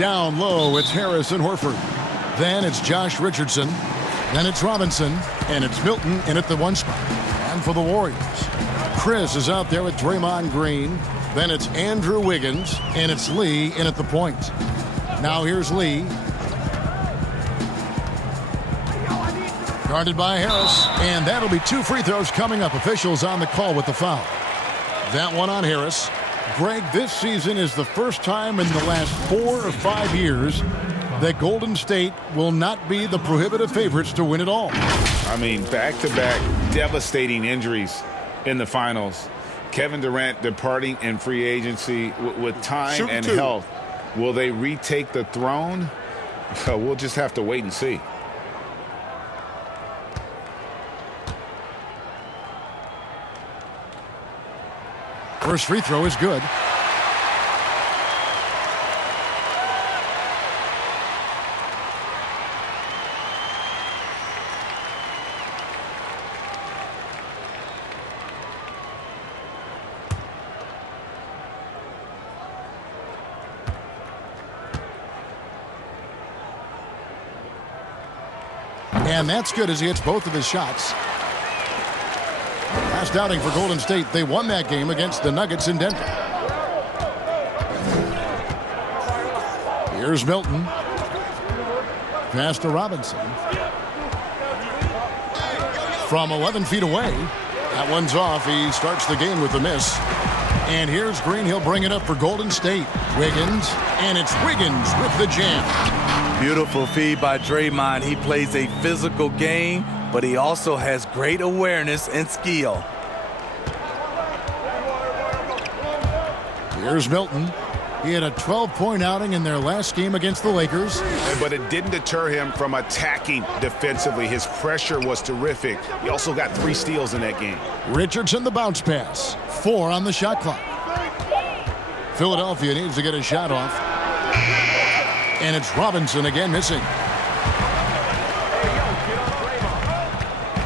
Down low, it's Harrison Horford. Then it's Josh Richardson. Then it's Robinson. And it's Milton in at the 1 spot. And for the Warriors, Chris is out there with Draymond Green. Then it's Andrew Wiggins. And it's Lee in at the point. Now here's Lee. Guarded by Harris. And that'll be 2 free throws coming up. Officials on the call with the foul. That one on Harris. Greg, this season is the first time in the last 4 or 5 years that Golden State will not be the prohibitive favorites to win it all. I mean, back-to-back devastating injuries in the finals. Kevin Durant departing in free agency with time and health. Will they retake the throne? We'll just have to wait and see. First free throw is good. And that's good as he hits both of his shots. Last outing for Golden State, they won that game against the Nuggets in Denver. Here's Milton. Pass to Robinson. From 11 feet away. That one's off. He starts the game with a miss. And here's Green. He'll bring it up for Golden State. Wiggins. And it's Wiggins with the jam. Beautiful feed by Draymond. He plays a physical game, but he also has great awareness and skill. Here's Milton. He had a 12-point outing in their last game against the Lakers. But it didn't deter him from attacking defensively. His pressure was terrific. He also got 3 steals in that game. Richardson the bounce pass. 4 on the shot clock. Philadelphia needs to get a shot off. And it's Robinson again missing.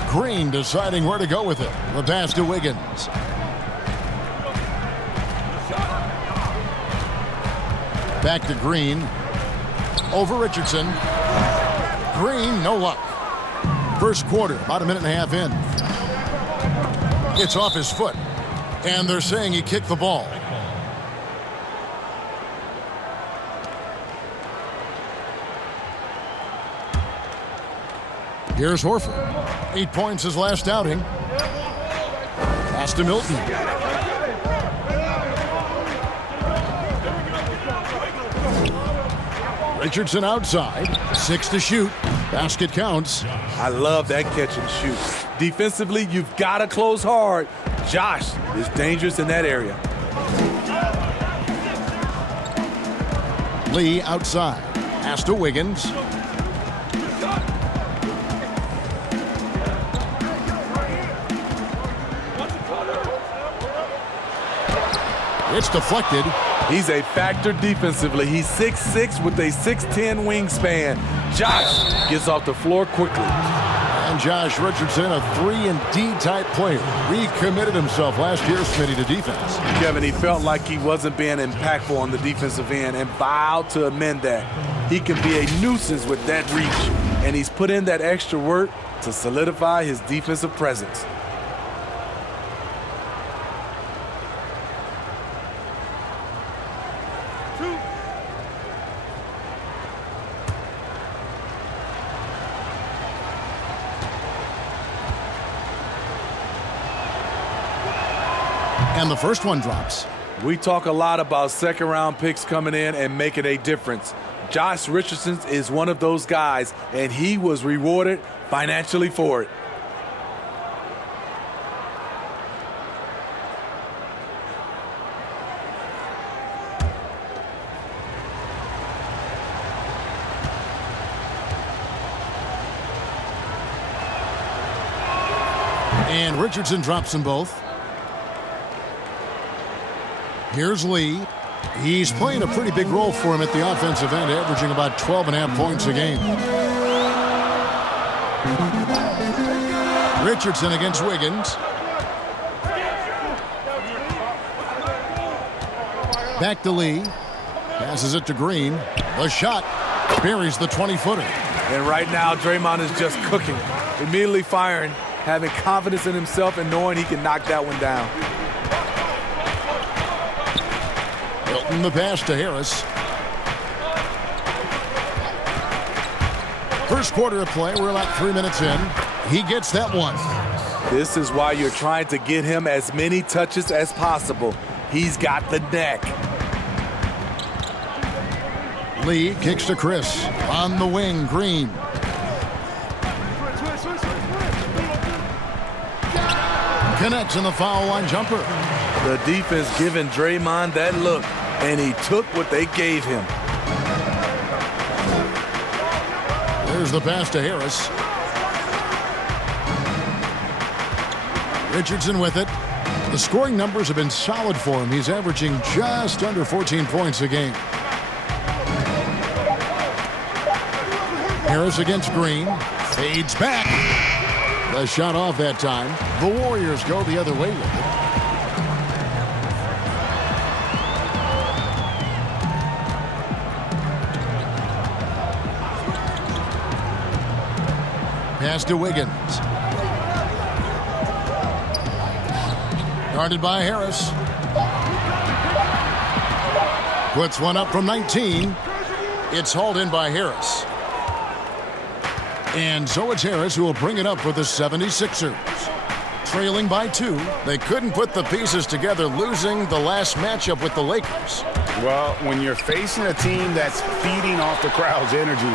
Green deciding where to go with it. The pass to Wiggins. Back to Green. Over Richardson. Green, no luck. First quarter, about a minute and a half in. It's off his foot. And they're saying he kicked the ball. Here's Horford. 8 points his last outing. Pass to Milton. Richardson outside. 6 to shoot. Basket counts. I love that catch and shoot. Defensively, you've got to close hard. Josh is dangerous in that area. Lee outside. Pass to Wiggins. It's deflected. He's a factor defensively. He's 6'6" with a 6'10" wingspan. Josh gets off the floor quickly. And Josh Richardson, a 3-and-D type player, recommitted himself last year, Smitty, to defense. Kevin, he felt like he wasn't being impactful on the defensive end and vowed to amend that. He can be a nuisance with that reach, and he's put in that extra work to solidify his defensive presence. And the first one drops. We talk a lot about second-round picks coming in and making a difference. Josh Richardson is one of those guys, and he was rewarded financially for it. And Richardson drops them both. Here's Lee. He's playing a pretty big role for him at the offensive end, averaging about 12.5 points a game. Richardson against Wiggins. Back to Lee. Passes it to Green. The shot buries the 20-footer. And right now, Draymond is just cooking, immediately firing, having confidence in himself and knowing he can knock that one down. Milton the pass to Harris. First quarter of play, we're about 3 minutes in. He gets that one. This is why you're trying to get him as many touches as possible. He's got the neck. Lee kicks to Chris. On the wing, Green. Connects in the foul line jumper. The defense giving Draymond that look, and he took what they gave him. There's the pass to Harris. Richardson with it. The scoring numbers have been solid for him. He's averaging just under 14 points a game. Harris against Green. Fades back. The shot off that time. The Warriors go the other way with it. Pass to Wiggins. Guarded by Harris. Puts one up from 19. It's hauled in by Harris. And so it's Harris who will bring it up for the 76ers. Trailing by 2. They couldn't put the pieces together, losing the last matchup with the Lakers. Well, when you're facing a team that's feeding off the crowd's energy,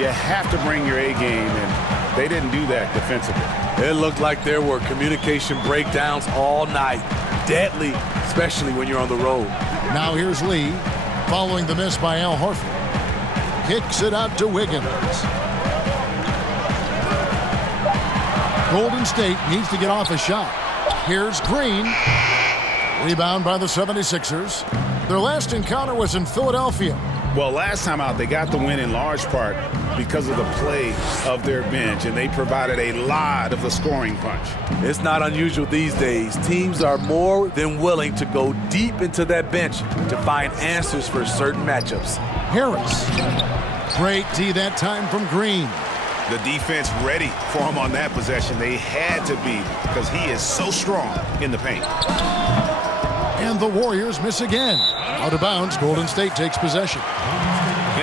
you have to bring your A game, and they didn't do that defensively. It looked like there were communication breakdowns all night. Deadly, especially when you're on the road. Now here's Lee, following the miss by Al Horford. Kicks it out to Wiggins. Golden State needs to get off a shot. Here's Green. Rebound by the 76ers. Their last encounter was in Philadelphia. Well, last time out, they got the win in large part because of the play of their bench, and they provided a lot of the scoring punch. It's not unusual these days. Teams are more than willing to go deep into that bench to find answers for certain matchups. Harris. Great D that time from Green. The defense ready for him on that possession. They had to be because he is so strong in the paint. And the Warriors miss again. Out of bounds, Golden State takes possession.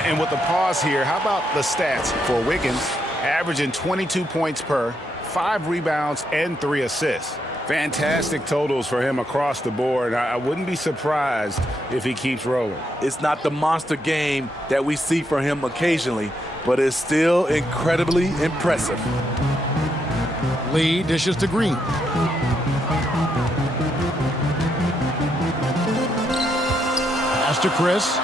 And with the pause here, how about the stats for Wiggins? Averaging 22 points per, 5 rebounds, and 3 assists. Fantastic totals for him across the board. I wouldn't be surprised if he keeps rolling. It's not the monster game that we see for him occasionally, but it's still incredibly impressive. Lee dishes to Green. Pass to Chris.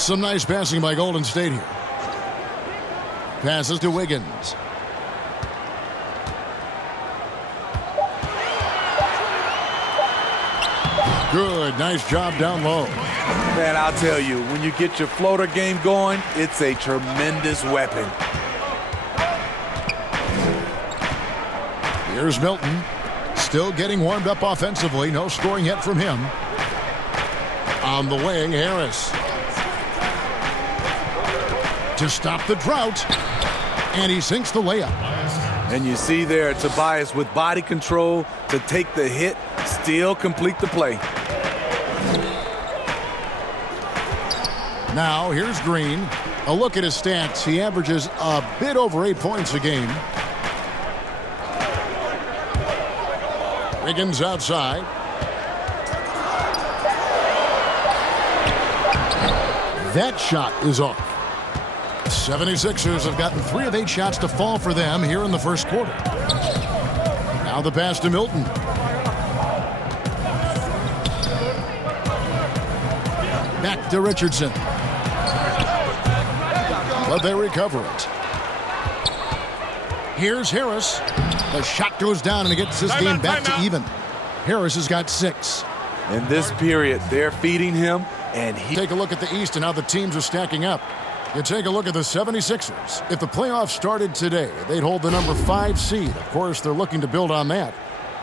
Some nice passing by Golden State here. Passes to Wiggins. Good, nice job down low. Man, I'll tell you, when you get your floater game going, it's a tremendous weapon. Here's Milton. Still getting warmed up offensively. No scoring yet from him. On the wing, Harris. To stop the drought. And he sinks the layup. And you see there, Tobias with body control to take the hit, still complete the play. Now, here's Green. A look at his stats. He averages a bit over 8 points a game. Wiggins outside. That shot is off. 76ers have gotten 3 of 8 shots to fall for them here in the first quarter. Now the pass to Milton. Back to Richardson. But they recover it. Here's Harris. The shot goes down and it gets this game back to even. Harris has got 6. In this period, they're feeding him, and Take a look at the East and how the teams are stacking up. You take a look at the 76ers. If the playoffs started today, they'd hold the number 5 seed. Of course, they're looking to build on that.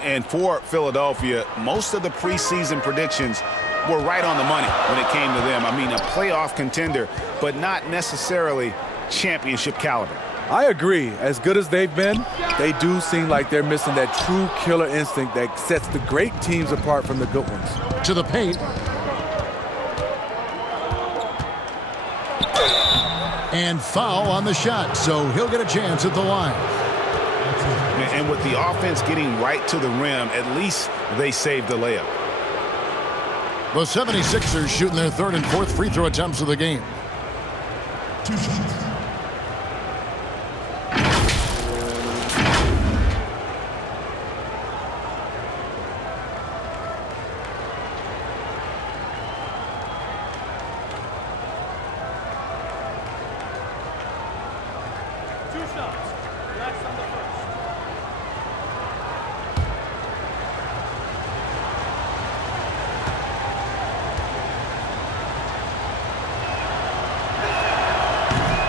And for Philadelphia, most of the preseason predictions were right on the money when it came to them. I mean, a playoff contender, but not necessarily championship caliber. I agree. As good as they've been, they do seem like they're missing that true killer instinct that sets the great teams apart from the good ones. To the paint. And foul on the shot, so he'll get a chance at the line. And with the offense getting right to the rim, at least they saved the layup. The 76ers shooting their third and fourth free throw attempts of the game.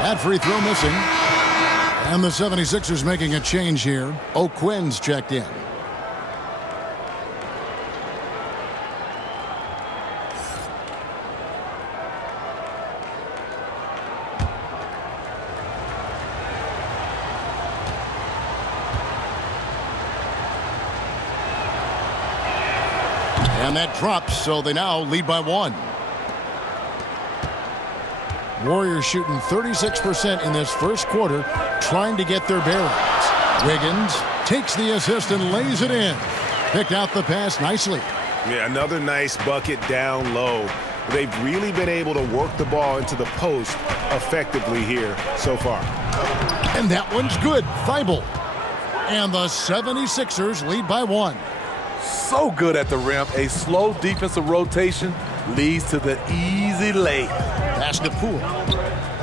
That free throw missing. And the 76ers making a change here. O'Quinn's checked in. And that drops, so they now lead by 1. Warriors shooting 36% in this first quarter, trying to get their bearings. Wiggins takes the assist and lays it in. Picked out the pass nicely. Yeah, another nice bucket down low. They've really been able to work the ball into the post effectively here so far. And that one's good. Thibault. And the 76ers lead by 1. So good at the rim. A slow defensive rotation leads to the easy lay. Pass to Poole.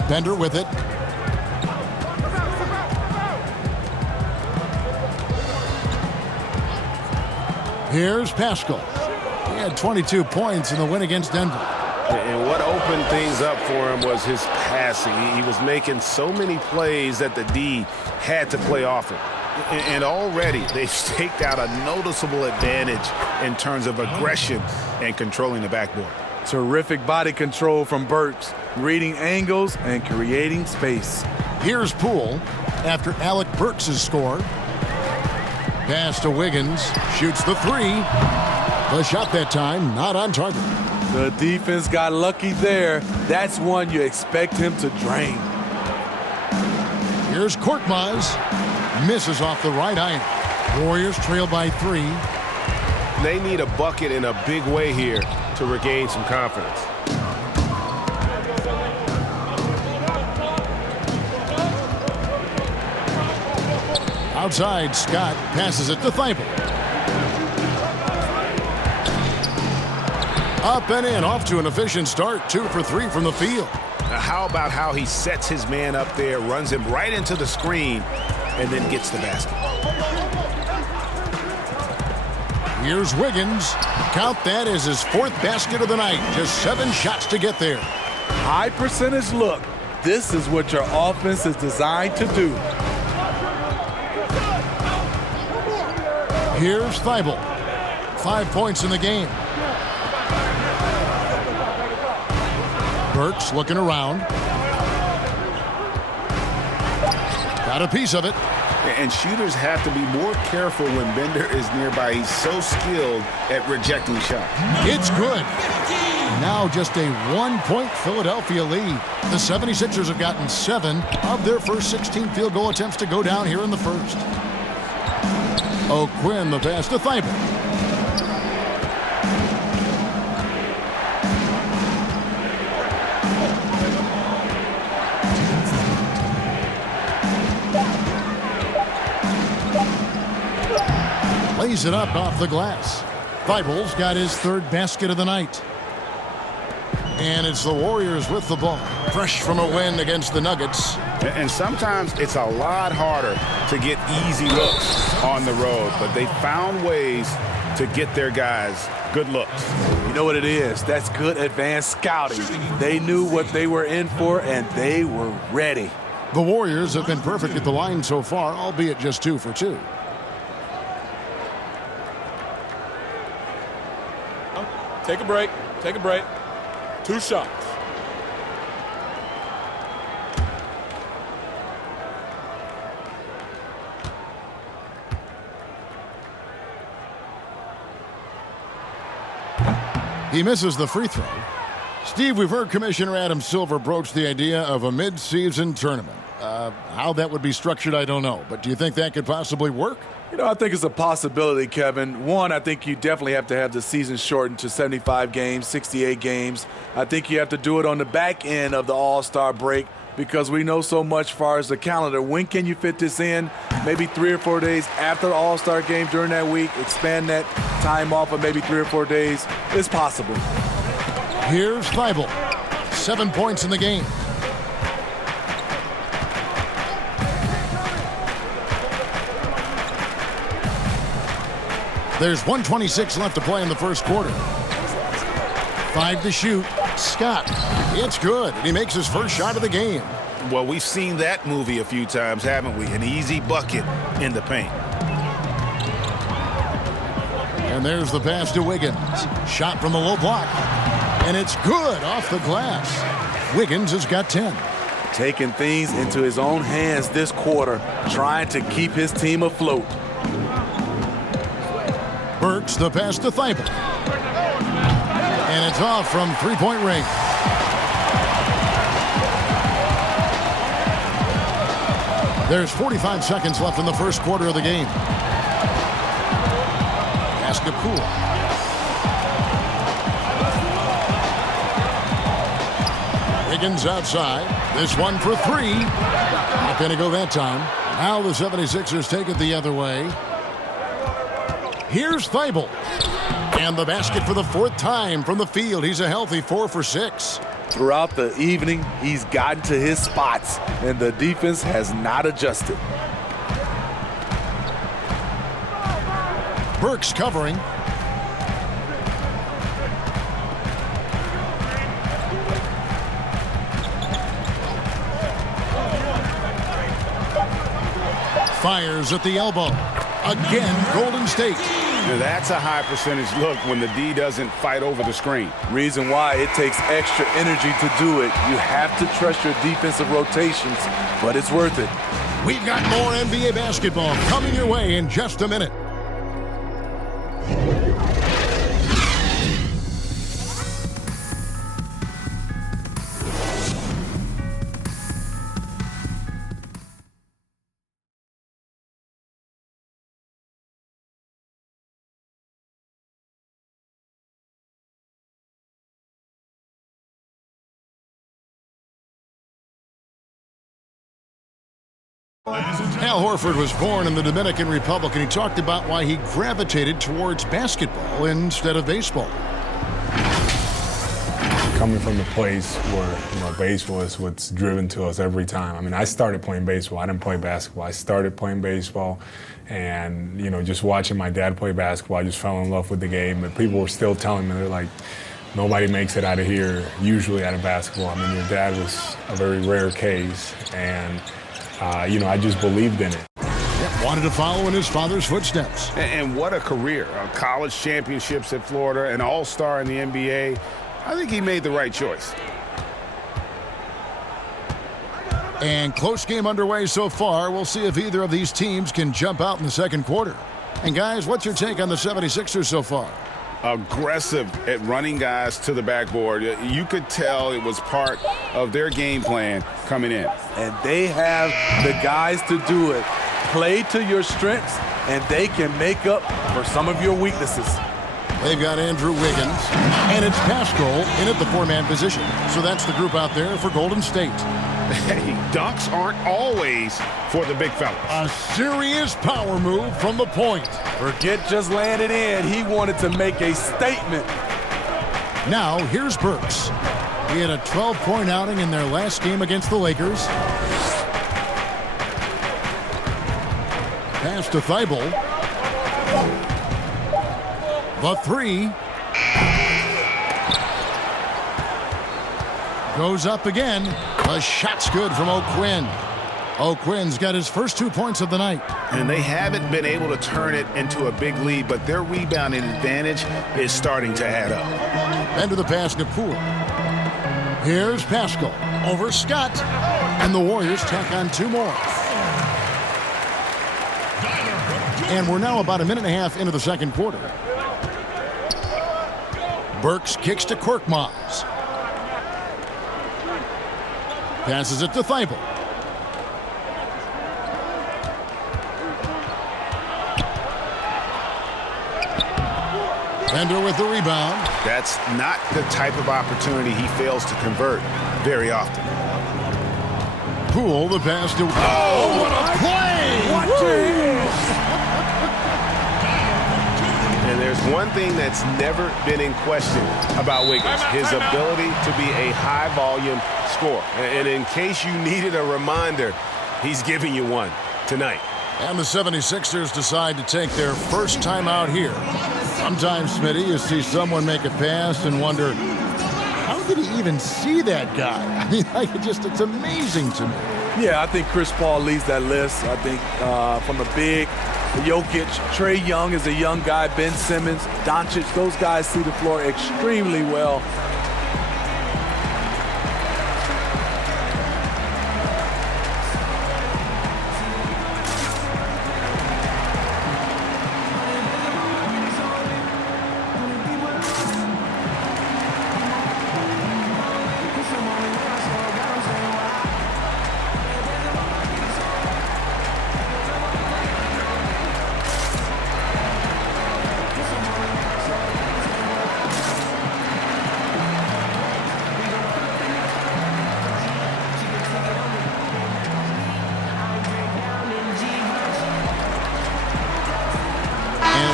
Bender with it. Here's Pascal. He had 22 points in the win against Denver. And what opened things up for him was his passing. He was making so many plays that the D had to play off him. And already they've staked out a noticeable advantage in terms of aggression and controlling the backboard. Terrific body control from Burks, reading angles and creating space. Here's Poole after Alec Burks' score. Pass to Wiggins, shoots the three. The shot that time not on target. The defense got lucky there. That's one you expect him to drain. Here's Korkmaz. Misses off the right iron. Warriors trail by 3. They need a bucket in a big way here to regain some confidence. Outside, Scott passes it to Thibault. Up and in, off to an efficient start. 2 for 3 from the field. Now how about how he sets his man up there, runs him right into the screen, and then gets the basket. Here's Wiggins. Count that as his 4th basket of the night. Just 7 shots to get there. High percentage look. This is what your offense is designed to do. Here's Thibault. 5 points in the game. Burks looking around. Got a piece of it. And shooters have to be more careful when Bender is nearby. He's so skilled at rejecting shots. It's good. Now just a 1-point Philadelphia lead. The 76ers have gotten 7 of their first 16 field goal attempts to go down here in the first. O'Quinn, the pass to Thibault. Lays it up off the glass. Thibault's got his 3rd basket of the night. And it's the Warriors with the ball. Fresh from a win against the Nuggets. And sometimes it's a lot harder to get easy looks on the road, but they found ways to get their guys good looks. You know what it is? That's good advanced scouting. They knew what they were in for, and they were ready. The Warriors have been perfect at the line so far, albeit just 2 for 2. Take a break. Take a break. 2 shots. He misses the free throw. Steve, we've heard Commissioner Adam Silver broach the idea of a mid-season tournament. How that would be structured, I don't know. But do you think that could possibly work? You know, I think it's a possibility, Kevin. One, I think you definitely have to have the season shortened to 75 games, 68 games. I think you have to do it on the back end of the All-Star break because we know so much as far as the calendar. When can you fit this in? Maybe 3 or 4 days after the All-Star game during that week. Expand that time off of maybe 3 or 4 days. It's possible. Here's Thybulle. 7 points in the game. There's 1:26 left to play in the first quarter. 5 to shoot. Scott. It's good. And he makes his first shot of the game. Well, we've seen that movie a few times, haven't we? An easy bucket in the paint. And there's the pass to Wiggins. Shot from the low block. And it's good off the glass. Wiggins has got 10. Taking things into his own hands this quarter, trying to keep his team afloat. Burks the pass to Thybulle. And it's off from three-point range. There's 45 seconds left in the first quarter of the game. Pass to Poole. Wiggins outside. This one for 3. Not going to go that time. Now the 76ers take it the other way. Here's Thybulle. And the basket for the 4th time from the field. He's a healthy 4 for 6. Throughout the evening, he's gotten to his spots, and the defense has not adjusted. Burks covering. Fires at the elbow. Again, Golden State. Now that's a high percentage look when the D doesn't fight over the screen. Reason why it takes extra energy to do it. You have to trust your defensive rotations, but it's worth it. We've got more NBA basketball coming your way in just a minute. Al Horford was born in the Dominican Republic, and he talked about why he gravitated towards basketball instead of baseball. Coming from the place where baseball is what's driven to us every time. I mean, I started playing baseball. I didn't play basketball. I started playing baseball, and just watching my dad play basketball, I just fell in love with the game. But people were still telling me, they're like, nobody makes it out of here usually out of basketball. I mean, your dad was a very rare case, and I just believed in it. Wanted to follow in his father's footsteps. And what a career. College championships at Florida, an all-star in the NBA. I think he made the right choice. And close game underway so far. We'll see if either of these teams can jump out in the second quarter. And guys, what's your take on the 76ers so far? Aggressive at running guys to the backboard. You could tell it was part of their game plan coming in. And they have the guys to do it. Play to your strengths, and they can make up for some of your weaknesses. They've got Andrew Wiggins, and it's Pascal in at the 4-man position. So that's the group out there for Golden State. Hey, dunks aren't always for the big fellas. A serious power move from the point. Forget just laying it in. He wanted to make a statement. Now, here's Burks. He had a 12-point outing in their last game against the Lakers. Pass to Thybulle. The 3. Goes up again. The shot's good from O'Quinn. O'Quinn's got his first 2 points of the night. And they haven't been able to turn it into a big lead, but their rebounding advantage is starting to add up. Into the pass to Poole. Here's Pascal over Scott. And the Warriors tack on 2 more. And we're now about a minute and a half into the second quarter. Burks kicks to Korkmaz. Passes it to Thibault. Bender with the rebound. That's not the type of opportunity he fails to convert very often. Poole, the pass to... Oh, what a play! And there's one thing that's never been in question about Wiggins, his ability to be a high-volume scorer. And in case you needed a reminder, he's giving you one tonight. And the 76ers decide to take their first time out here. Sometimes, Smitty, you see someone make a pass and wonder, how did he even see that guy? I mean, it's amazing to me. Yeah, I think Chris Paul leads that list. I think from the big, Jokic, Trae Young is a young guy, Ben Simmons, Doncic, those guys see the floor extremely well.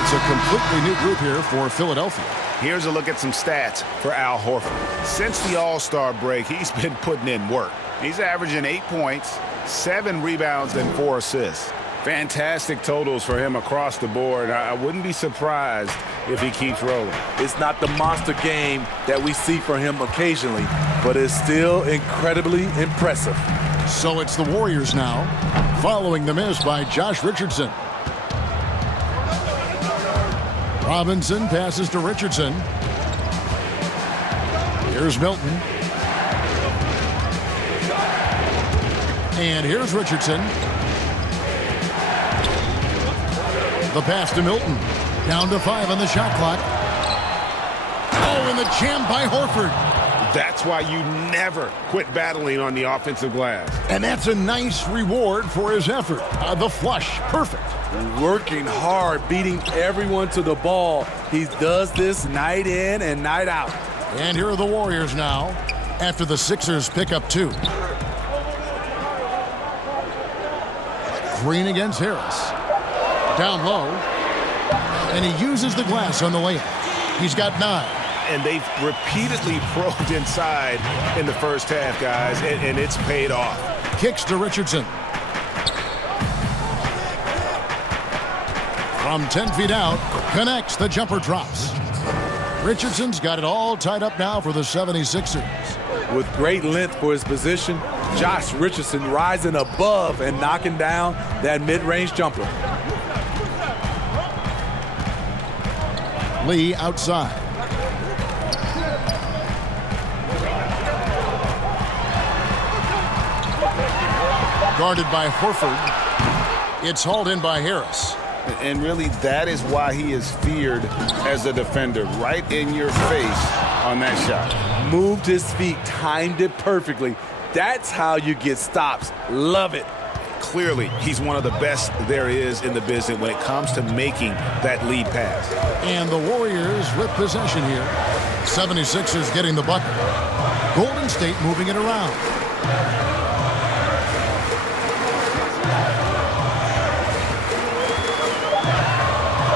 It's a completely new group here for Philadelphia. Here's a look at some stats for Al Horford. Since the All-Star break, he's been putting in work. He's averaging 8 points, 7 rebounds, and 4 assists. Fantastic totals for him across the board. I wouldn't be surprised if he keeps rolling. It's not the monster game that we see from him occasionally, but it's still incredibly impressive. So it's the Warriors now, following the miss by Josh Richardson. Robinson passes to Richardson. Here's Milton. And here's Richardson. The pass to Milton. Down to 5 on the shot clock. Oh, and the jam by Horford. That's why you never quit battling on the offensive glass. And that's a nice reward for his effort. The flush, perfect. Working hard, beating everyone to the ball. He does this night in and night out. And here are the Warriors now, after the Sixers pick up 2. Green against Harris. Down low. And he uses the glass on the layup. He's got 9. And they've repeatedly probed inside in the first half, guys, and it's paid off. Kicks to Richardson. From 10 feet out, connects, the jumper drops. Richardson's got it all tied up now for the 76ers. With great length for his position, Josh Richardson rising above and knocking down that mid-range jumper. Lee outside. Guarded by Horford. It's hauled in by Harris. And really, that is why he is feared as a defender, right in your face on that shot. Moved his feet, timed it perfectly. That's how you get stops. Love it. Clearly, he's one of the best there is in the business when it comes to making that lead pass. And the Warriors with possession here. 76ers getting the bucket. Golden State moving it around.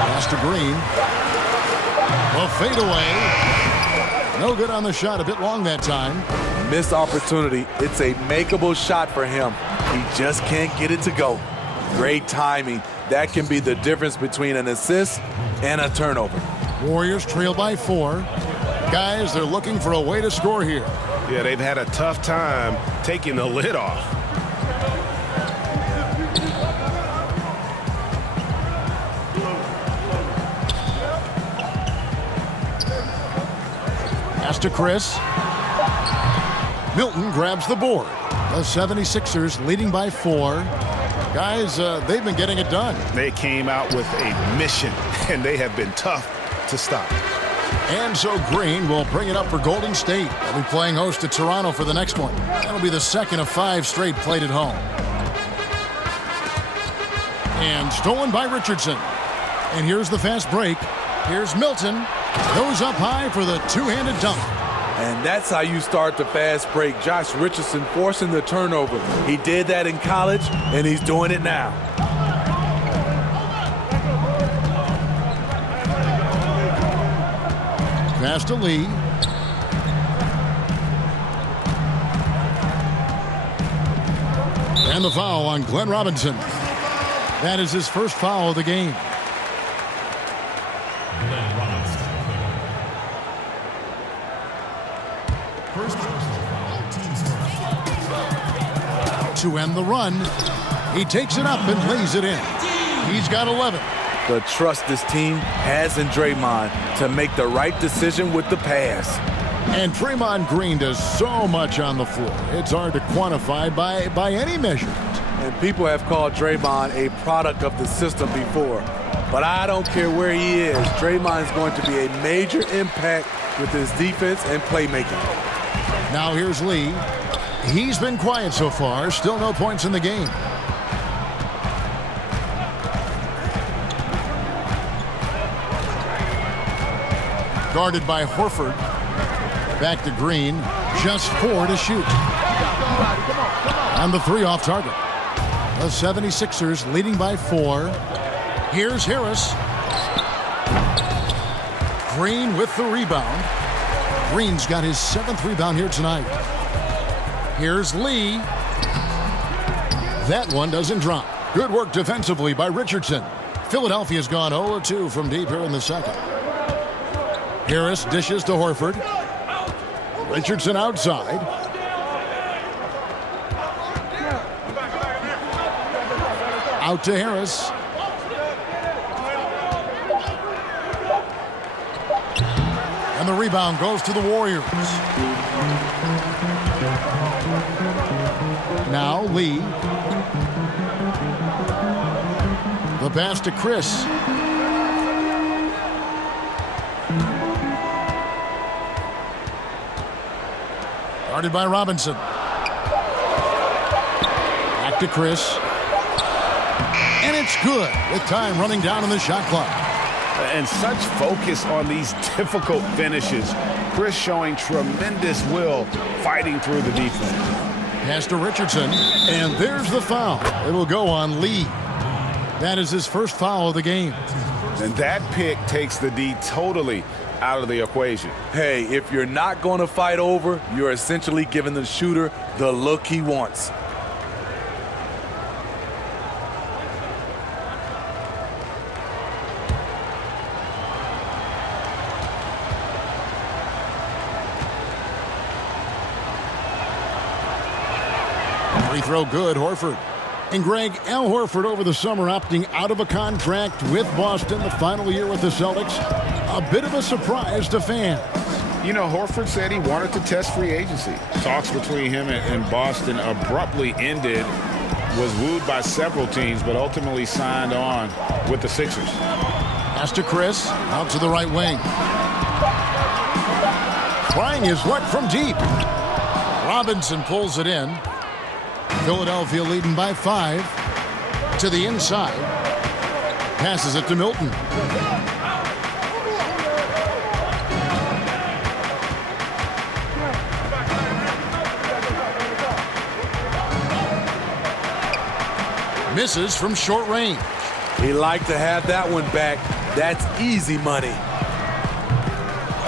Pass to Green. A fadeaway. No good on the shot. A bit long that time. Missed opportunity. It's a makeable shot for him. He just can't get it to go. Great timing. That can be the difference between an assist and a turnover. Warriors trail by 4. Guys, they're looking for a way to score here. Yeah, they've had a tough time taking the lid off. Pass to Chris. Milton grabs the board. The 76ers leading by 4. Guys, they've been getting it done. They came out with a mission, and they have been tough to stop. And so Green will bring it up for Golden State. They'll be playing host to Toronto for the next one. That'll be the second of 5 straight played at home. And stolen by Richardson. And here's the fast break. Here's Milton. Goes up high for the two-handed dunk. And that's how you start the fast break. Josh Richardson forcing the turnover. He did that in college, and he's doing it now. Pass to Lee. And the foul on Glenn Robinson. That is his first foul of the game. To end the run, he takes it up and lays it in. He's got 11. The trust this team has in Draymond to make the right decision with the pass. And Draymond Green does so much on the floor. It's hard to quantify by any measurement. And people have called Draymond a product of the system before. But I don't care where he is. Draymond's going to be a major impact with his defense and playmaking. Now here's Lee. He's been quiet so far. Still no points in the game. Guarded by Horford. Back to Green. Just 4 to shoot. And the 3 off target. The 76ers leading by 4. Here's Harris. Green with the rebound. Green's got his 7th rebound here tonight. Here's Lee. That one doesn't drop. Good work defensively by Richardson. Philadelphia's gone 0-2 from deep here in the second. Harris dishes to Horford. Richardson outside. Out to Harris. And the rebound goes to the Warriors. Now Lee. The pass to Chris. Guarded by Robinson. Back to Chris. And it's good with time running down on the shot clock. And such focus on these difficult finishes. Chris showing tremendous will fighting through the defense. Pass to Richardson. And there's the foul. It'll go on Lee. That is his first foul of the game. And that pick takes the D totally out of the equation. Hey, if you're not going to fight over, you're essentially giving the shooter the look he wants. Free throw good, Horford. And Greg, Al Horford over the summer opting out of a contract with Boston, the final year with the Celtics. A bit of a surprise to fans. You know, Horford said he wanted to test free agency. Talks between him and Boston abruptly ended, was wooed by several teams, but ultimately signed on with the Sixers. Pass to Chris, out to the right wing. Trying his luck from deep. Robinson pulls it in. Philadelphia leading by 5. To the inside. Passes it to Milton. Misses from short range. He liked to have that one back. That's easy money.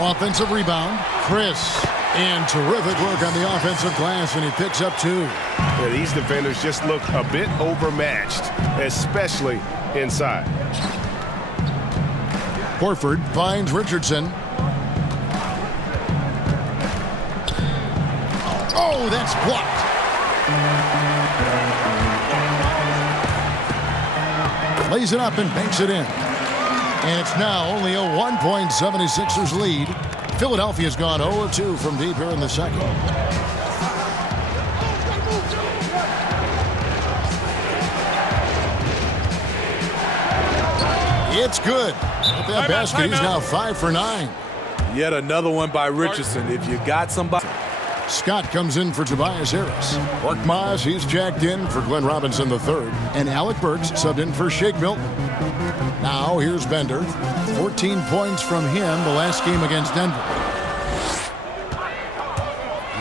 Offensive rebound. Chris. And terrific work on the offensive glass, and he picks up 2. Yeah, these defenders just look a bit overmatched, especially inside. Horford finds Richardson. Oh, that's blocked. Lays it up and banks it in. And it's now only a 1-point 76ers lead. Philadelphia's gone 0-2 from deep here in the second. It's good. At that basket, he's now 5 for 9. Yet another one by Richardson. If you got somebody. Scott comes in for Tobias Harris. Korkmaz, he's jacked in for Glenn Robinson III. And Alec Burks subbed in for Shake Milton. Now here's Bender. 14 points from him the last game against Denver.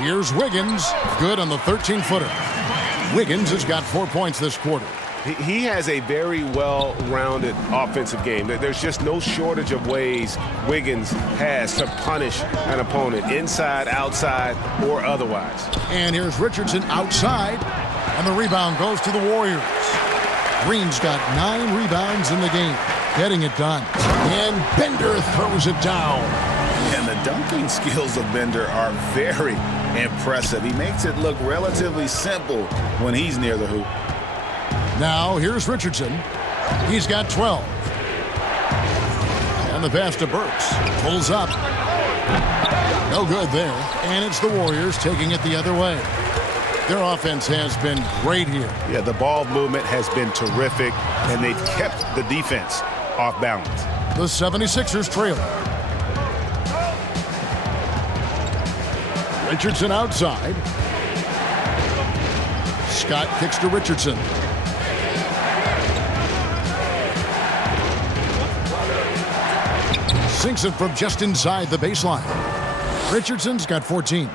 Here's Wiggins. Good on the 13-footer. Wiggins has got 4 points this quarter. He has a very well-rounded offensive game. There's just no shortage of ways Wiggins has to punish an opponent, inside, outside, or otherwise. And here's Richardson outside, and the rebound goes to the Warriors. Green's got 9 rebounds in the game, getting it done. And Bender throws it down. And the dunking skills of Bender are very impressive. He makes it look relatively simple when he's near the hoop. Now here's Richardson. He's got 12. And the pass to Burks. Pulls up. No good there. And it's the Warriors taking it the other way. Their offense has been great here. Yeah, the ball movement has been terrific, and they've kept the defense off balance. The 76ers trail. Richardson outside. Scott kicks to Richardson. Sinks it from just inside the baseline. Richardson's got 14.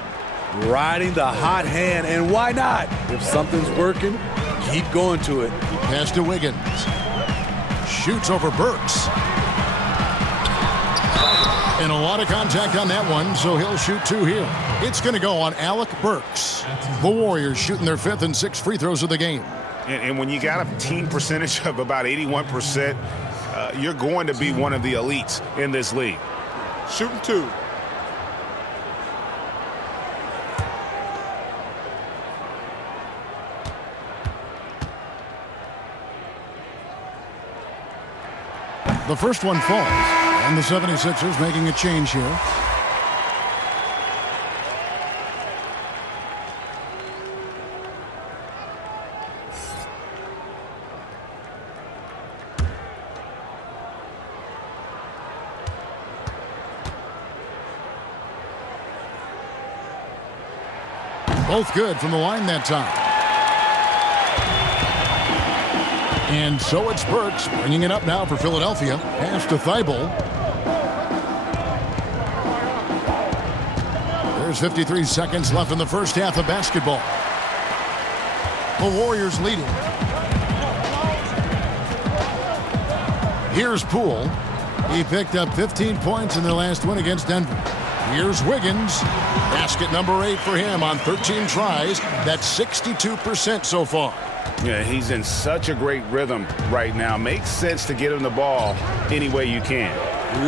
Riding the hot hand, and why not? If something's working, keep going to it. Pass to Wiggins. Shoots over Burks. And a lot of contact on that one, so he'll shoot 2 here. It's going to go on Alec Burks. The Warriors shooting their 5th and 6th free throws of the game. And when you got a team percentage of about 81%, you're going to be one of the elites in this league. Shooting 2. The first one falls, and the 76ers making a change here. Both good from the line that time. And so it's Burks bringing it up now for Philadelphia. Pass to Thibault. There's 53 seconds left in the first half of basketball. The Warriors leading. Here's Poole. He picked up 15 points in their last win against Denver. Here's Wiggins. Basket number 8 for him on 13 tries. That's 62% so far. Yeah, he's in such a great rhythm right now. Makes sense to get him the ball any way you can.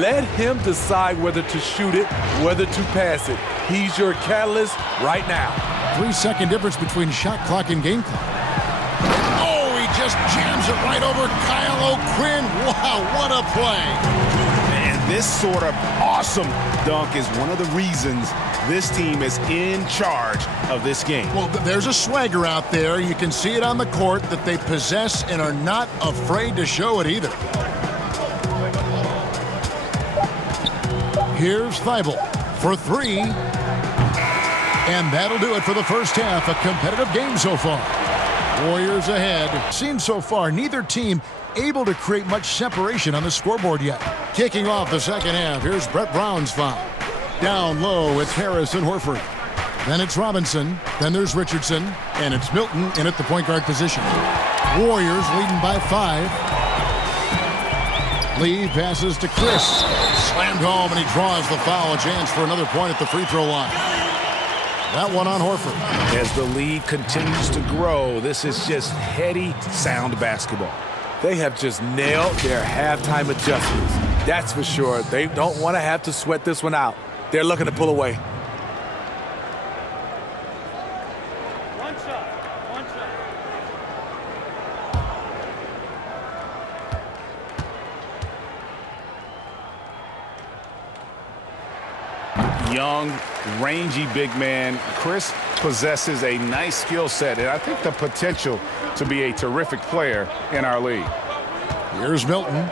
Let him decide whether to shoot it, whether to pass it. He's your catalyst right now. 3-second difference between shot clock and game clock. Oh, he just jams it right over Kyle O'Quinn. Wow, what a play. And this sort of awesome dunk is one of the reasons this team is in charge of this game. Well, there's a swagger out there. You can see it on the court that they possess and are not afraid to show it either. Here's Thibault for 3. And that'll do it for the first half. A competitive game so far. Warriors ahead. Seems so far neither team able to create much separation on the scoreboard yet. Kicking off the second half, here's Brett Brown's foul. Down low, it's Harris and Horford. Then it's Robinson. Then there's Richardson. And it's Milton in at the point guard position. Warriors leading by 5. Lee passes to Chris. Slammed home, and he draws the foul. A chance for another point at the free throw line. That one on Horford. As the lead continues to grow, this is just heady, sound basketball. They have just nailed their halftime adjustments. That's for sure. They don't want to have to sweat this one out. They're looking to pull away. One shot. Young, rangy big man. Chris possesses a nice skill set, and I think the potential to be a terrific player in our league. Here's Milton.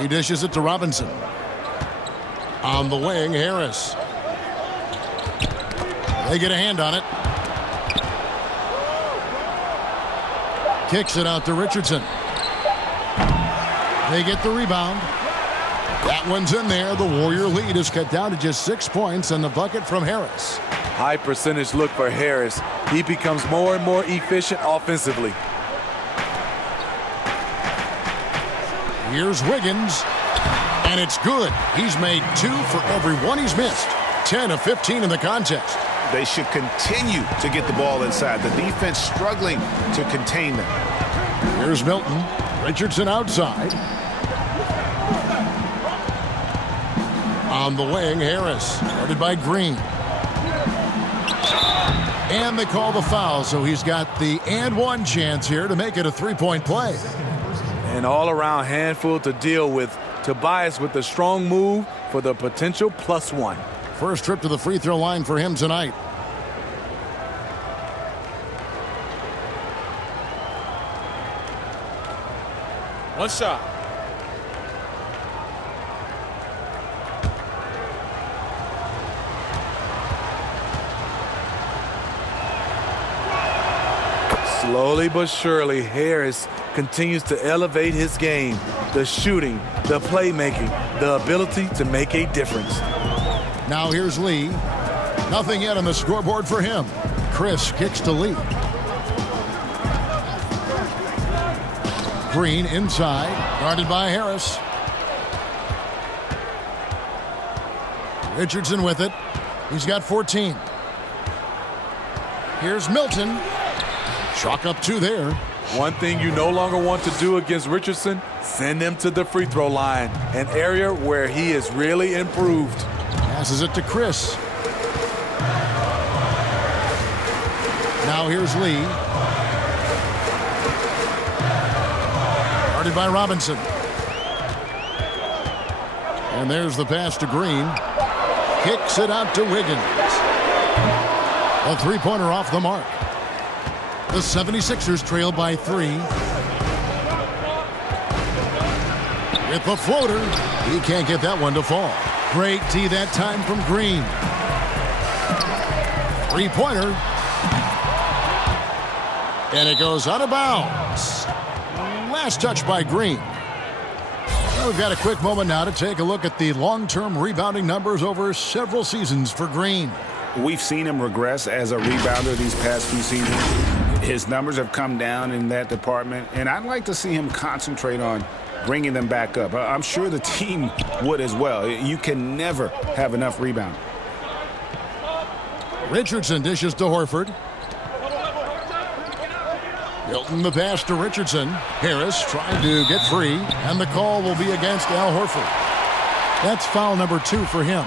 He dishes it to Robinson. On the wing, Harris. They get a hand on it. Kicks it out to Richardson. They get the rebound. That one's in there. The Warrior lead is cut down to just 6 points, and the bucket from Harris. High percentage look for Harris. He becomes more and more efficient offensively. Here's Wiggins, and it's good. He's made 2 for every one he's missed. 10 of 15 in the contest. They should continue to get the ball inside. The defense struggling to contain them. Here's Milton. Richardson outside. On the wing, Harris, guarded by Green. And they call the foul, so he's got the and one chance here to make it a three-point play. An all-around handful to deal with. Tobias with a strong move for the potential +1. First trip to the free throw line for him tonight. One shot. Slowly but surely, Harris continues to elevate his game. The shooting, the playmaking, the ability to make a difference. Now here's Lee. Nothing yet on the scoreboard for him. Chris kicks to Lee. Green inside, guarded by Harris. Richardson with it. He's got 14. Here's Milton. Chalk up 2 there. One thing you no longer want to do against Richardson, send him to the free throw line, an area where he is really improved. Passes it to Chris. Now here's Lee. Guarded by Robinson. And there's the pass to Green. Kicks it out to Wiggins. A three-pointer off the mark. The 76ers trail by 3. With the floater, he can't get that one to fall. Great tee that time from Green. Three-pointer. And it goes out of bounds. Last touch by Green. We've got a quick moment now to take a look at the long-term rebounding numbers over several seasons for Green. We've seen him regress as a rebounder these past few seasons. His numbers have come down in that department, and I'd like to see him concentrate on bringing them back up. I'm sure the team would as well. You can never have enough rebounding. Richardson dishes to Horford. Milton the pass to Richardson. Harris trying to get free, and the call will be against Al Horford. That's foul number 2 for him.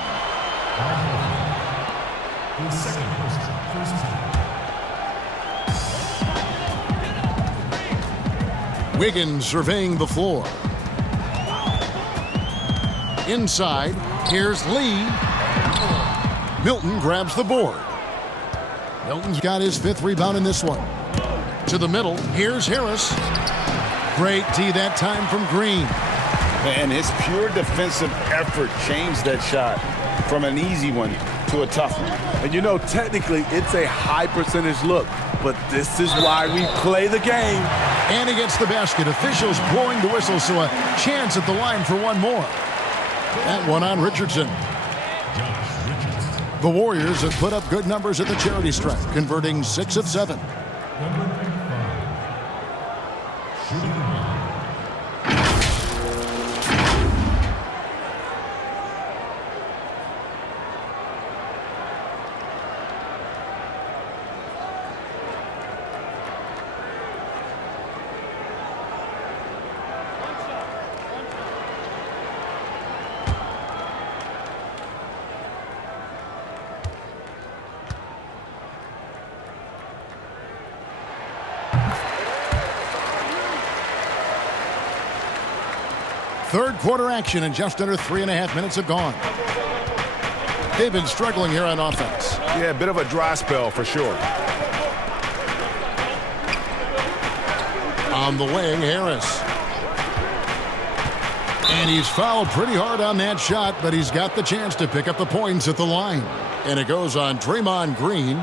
Wiggins surveying the floor. Inside, here's Lee. Milton grabs the board. Milton's got his 5th rebound in this one. To the middle, here's Harris. Great tee that time from Green. And his pure defensive effort changed that shot from an easy one to a tough one. And you know, technically, it's a high percentage look, but this is why we play the game. And he gets the basket. Officials blowing the whistle, so a chance at the line for one more. That one on Richardson. The Warriors have put up good numbers at the charity stripe, converting 6 of 7. Third quarter action, and just under 3.5 minutes have gone. They've been struggling here on offense. Yeah, a bit of a dry spell for sure. On the wing, Harris. And he's fouled pretty hard on that shot, but he's got the chance to pick up the points at the line. And it goes on Draymond Green.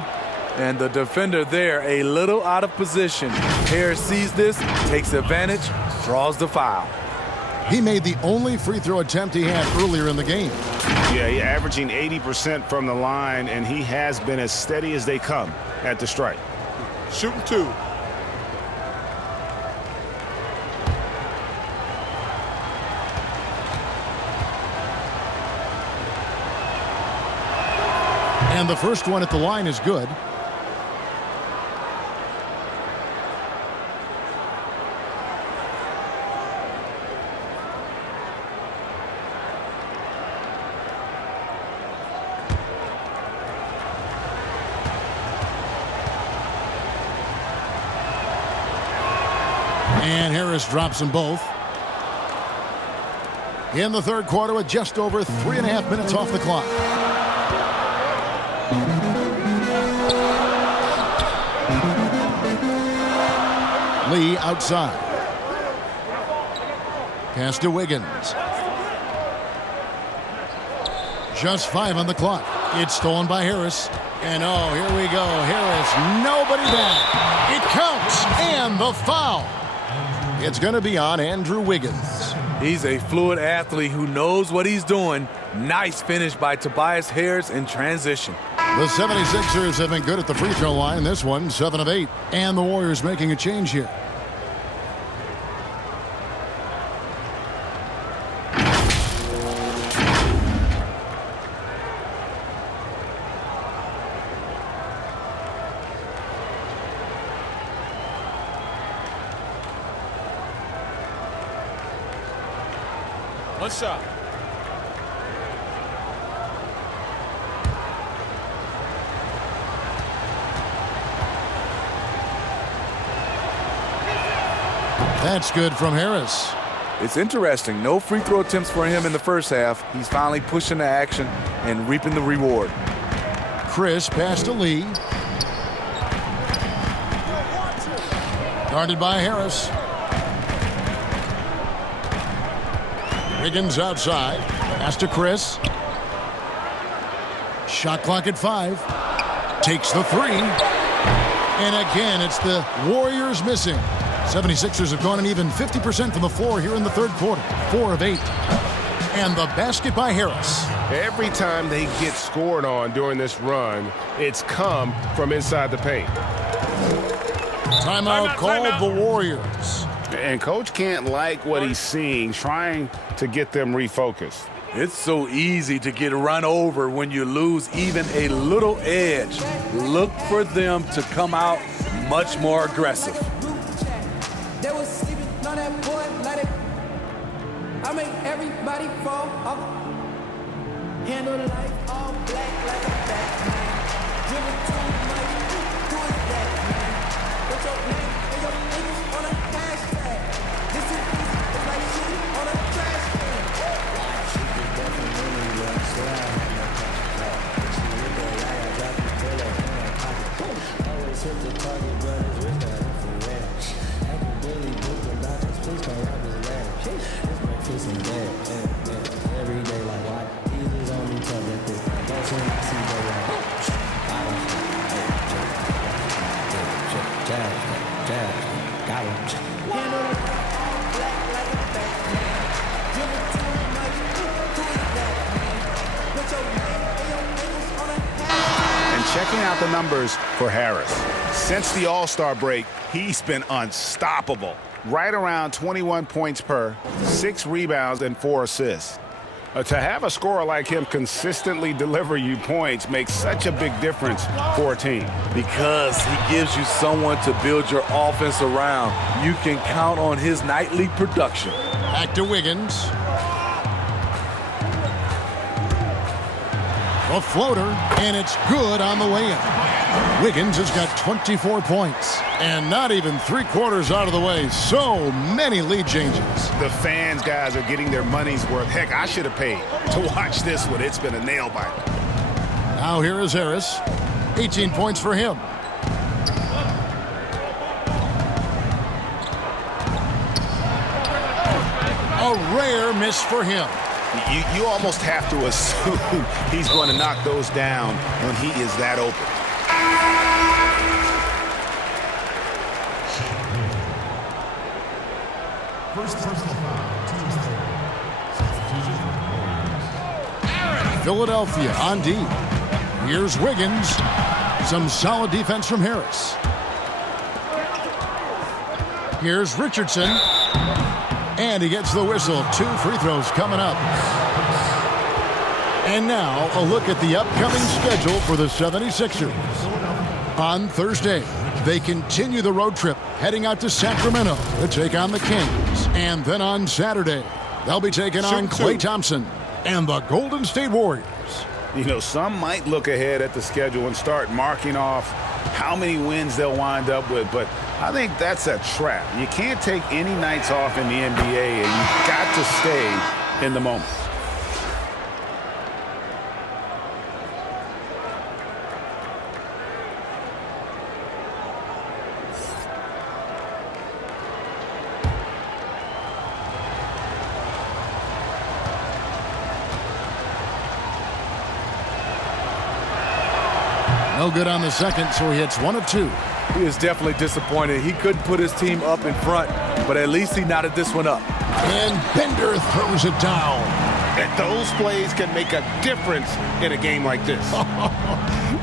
And the defender there a little out of position. Harris sees this, takes advantage, draws the foul. He made the only free throw attempt he had earlier in the game. Yeah, he's averaging 80% from the line, and he has been as steady as they come at the stripe. Shooting 2. And the first one at the line is good. And Harris drops them both. In the third quarter with just over 3.5 minutes off the clock. Lee outside. Pass to Wiggins. Just 5 on the clock. It's stolen by Harris. And oh, here we go. Harris, nobody back. It counts. And the foul. It's going to be on Andrew Wiggins. He's a fluid athlete who knows what he's doing. Nice finish by Tobias Harris in transition. The 76ers have been good at the free throw line. This one, 7 of 8. And the Warriors making a change here. One shot. That's good from Harris. It's interesting. No free throw attempts for him in the first half. He's finally pushing the action and reaping the reward. Chris pass to Lee. Guarded by Harris. Wiggins outside. Pass to Chris. Shot clock at 5. Takes the 3. And again, it's the Warriors missing. 76ers have gone an even 50% from the floor here in the third quarter. 4 of 8. And the basket by Harris. Every time they get scored on during this run, it's come from inside the paint. Timeout called the Warriors. And Coach can't like what he's seeing, trying to get them refocused. It's so easy to get run over when you lose even a little edge. Look for them to come out much more aggressive. They was sleeping on that boy like it. I make everybody fall off. Handle life all black like a Batman. Dribble too much, who is that man? What's your name and your niggas on a hashtag? This is easy, it's like shooting on a trash can. Always hit the target, but it's with that infrared. I can really book the doctors, please don't rob his lab. It's breakfast and bed, every day like why? Easy on me, tell that thing. Don't see me, see the right. I don't got him. Handle it all black like a Batman. Dribble too much, who is that man? Put your name and your niggas on a hat. And checking out the numbers for Harris. Since the All-Star break, he's been unstoppable. Right around 21 points per, 6 rebounds, and 4 assists. To have a scorer like him consistently deliver you points makes such a big difference for a team. Because he gives you someone to build your offense around. You can count on his nightly production. Back to Wiggins. A floater, and it's good on the way in. Wiggins has got 24 points, and not even 3/4 out of the way. So many lead changes. The fans, guys, are getting their money's worth. Heck, I should have paid to watch this one. It's been a nail biter. Now here is Harris. 18 points for him. A rare miss for him. You almost have to assume he's going to knock those down when he is that open. First personal foul. Philadelphia on D. Here's Wiggins. Some solid defense from Harris. Here's Richardson. And he gets the whistle. 2 free throws coming up. And now a look at the upcoming schedule for the 76ers. On Thursday, they continue the road trip heading out to Sacramento to take on the Kings. And then on Saturday, they'll be taking on Klay Thompson and the Golden State Warriors. You know, some might look ahead at the schedule and start marking off how many wins they'll wind up with, but I think that's a trap. You can't take any nights off in the NBA, and you've got to stay in the moment. No good on the second, so he hits 1 of 2. He is definitely disappointed. He couldn't put his team up in front, but at least he knotted this one up. And Bender throws it down. And those plays can make a difference in a game like this.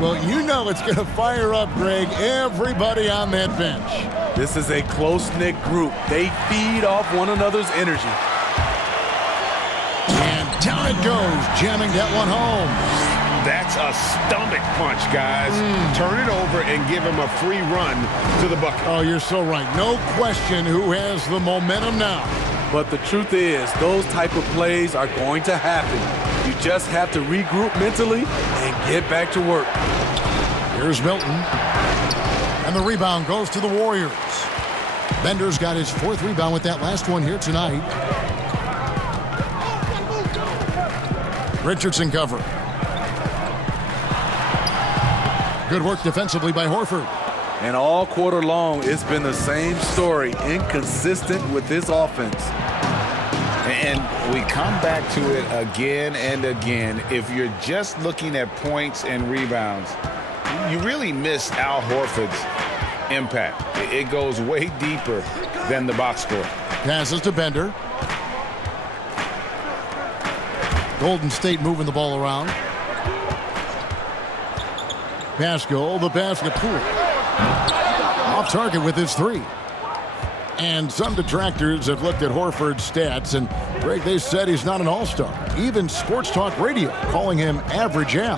Well, you know it's going to fire up, Greg, everybody on that bench. This is a close-knit group. They feed off one another's energy. And down it goes, jamming that one home. That's a stomach punch, guys. Turn it over and give him a free run to the bucket. Oh, you're so right. No question who has the momentum now. But the truth is, those type of plays are going to happen. You just have to regroup mentally and get back to work. Here's Milton. And the rebound goes to the Warriors. Bender's got his 4th rebound with that last one here tonight. Richardson cover. Good work defensively by Horford. And all quarter long, it's been the same story, inconsistent with his offense. And we come back to it again and again. If you're just looking at points and rebounds, you really miss Al Horford's impact. It goes way deeper than the box score. Passes to Bender. Golden State moving the ball around. Pascal, the basket pool. Off target with his 3. And some detractors have looked at Horford's stats, and Greg, they said he's not an all-star. Even Sports Talk Radio calling him average Al.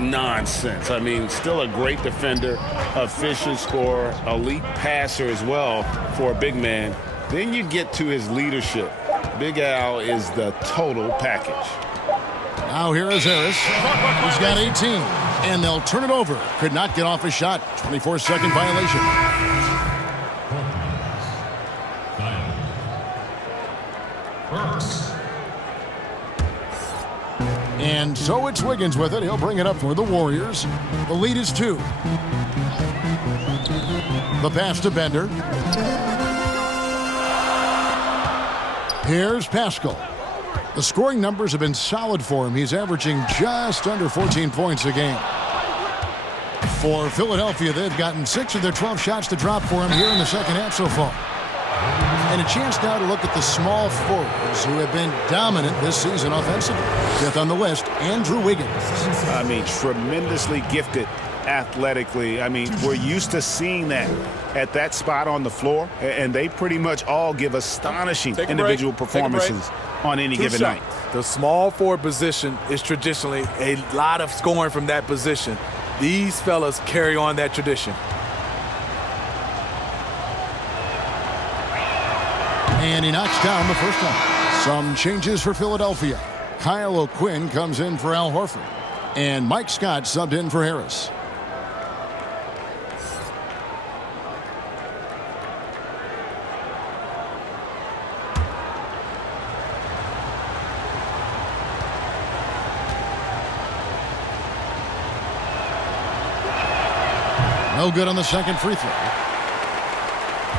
Nonsense. I mean, still a great defender, efficient scorer, elite passer as well for a big man. Then you get to his leadership. Big Al is the total package. Now here is Harris. He's got 18. And they'll turn it over. Could not get off a shot. 24-second violation. And so it's Wiggins with it. He'll bring it up for the Warriors. The lead is 2. The pass to Bender. Here's Pascal. The scoring numbers have been solid for him. He's averaging just under 14 points a game. For Philadelphia, they've gotten 6 of their 12 shots to drop for him here in the second half so far. And a chance now to look at the small forwards who have been dominant this season offensively. 5th on the list, Andrew Wiggins. I mean, tremendously gifted athletically. I mean, we're used to seeing that at that spot on the floor, and they pretty much all give astonishing individual performances on any given night. The small forward position is traditionally a lot of scoring from that position. These fellas carry on that tradition. And he knocks down the first one. Some changes for Philadelphia. Kyle O'Quinn comes in for Al Horford. And Mike Scott subbed in for Harris. No good on the second free throw.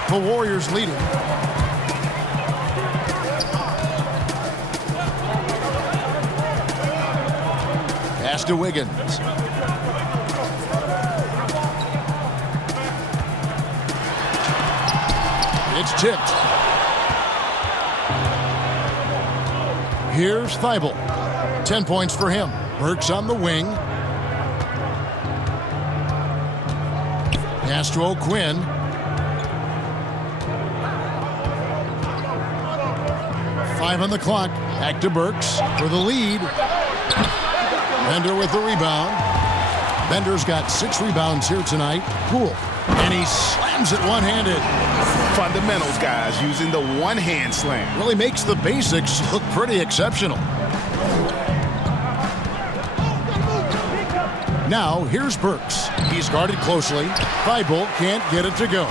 The Warriors leading. Pass to Wiggins. It's tipped. Here's Thibault. 10 points for him. Burks on the wing. Pass to O'Quinn. Five on the clock. Back to Burks for the lead. Bender with the rebound. Bender's got 6 rebounds here tonight. Poole. And he slams it one-handed. Fundamentals, guys, using the one-hand slam. Really makes the basics look pretty exceptional. Now, here's Burks. He's guarded closely. Thibault can't get it to go.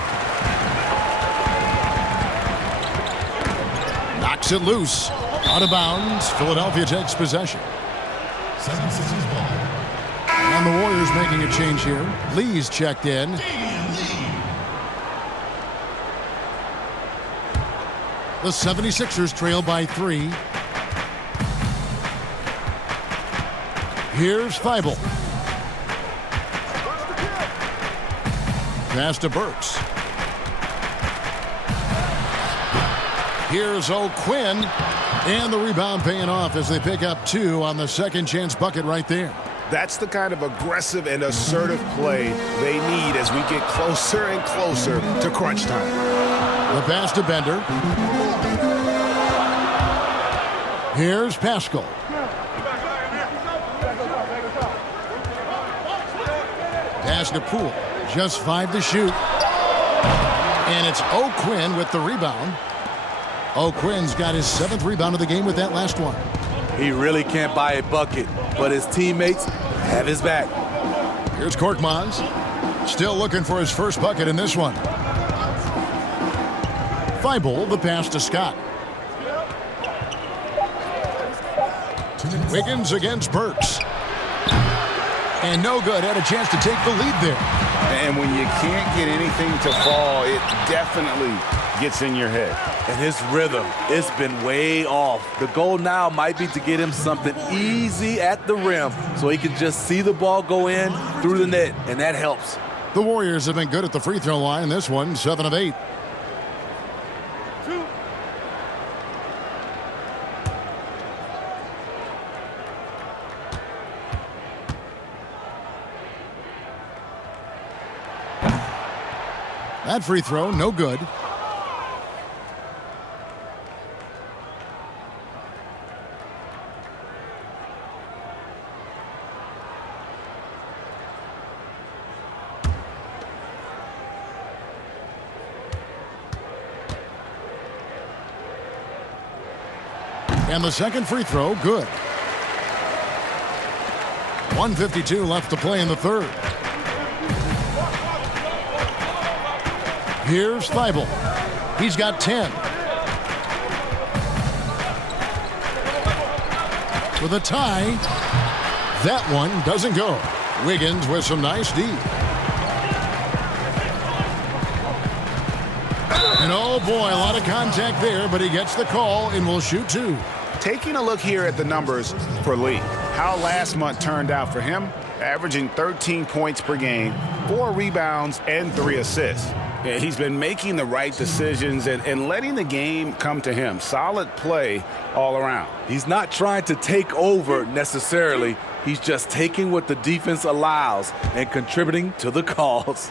Knocks it loose. Out of bounds. Philadelphia takes possession. 76ers ball. And the Warriors making a change here. Lee's checked in. The 76ers trail by 3. Here's Thibault. Pass to Burks. Here's O'Quinn. And the rebound paying off as they pick up 2 on the second chance bucket right there. That's the kind of aggressive and assertive play they need as we get closer and closer to crunch time. The pass to Bender. Here's Pascal. Pass to Poole. Just 5 to shoot. And it's O'Quinn with the rebound. O'Quinn's got his 7th rebound of the game with that last one. He really can't buy a bucket, but his teammates have his back. Here's Korkmaz. Still looking for his first bucket in this one. Thibault, the pass to Scott. Wiggins against Burks. And no good. Had a chance to take the lead there. And when you can't get anything to fall, it definitely gets in your head. And his rhythm, it's been way off. The goal now might be to get him something easy at the rim so he can just see the ball go in through the net, and that helps. The Warriors have been good at the free throw line. This one, 7 of 8. That free throw, no good. And the second free throw, good. 1:52 left to play in the third. Here's Thibault. He's got 10. With a tie, that one doesn't go. Wiggins with some nice D. And oh boy, a lot of contact there, but he gets the call and will shoot 2. Taking a look here at the numbers for Lee. How last month turned out for him, averaging 13 points per game, 4 rebounds, and 3 assists. Yeah, he's been making the right decisions and letting the game come to him. Solid play all around. He's not trying to take over necessarily. He's just taking what the defense allows and contributing to the calls.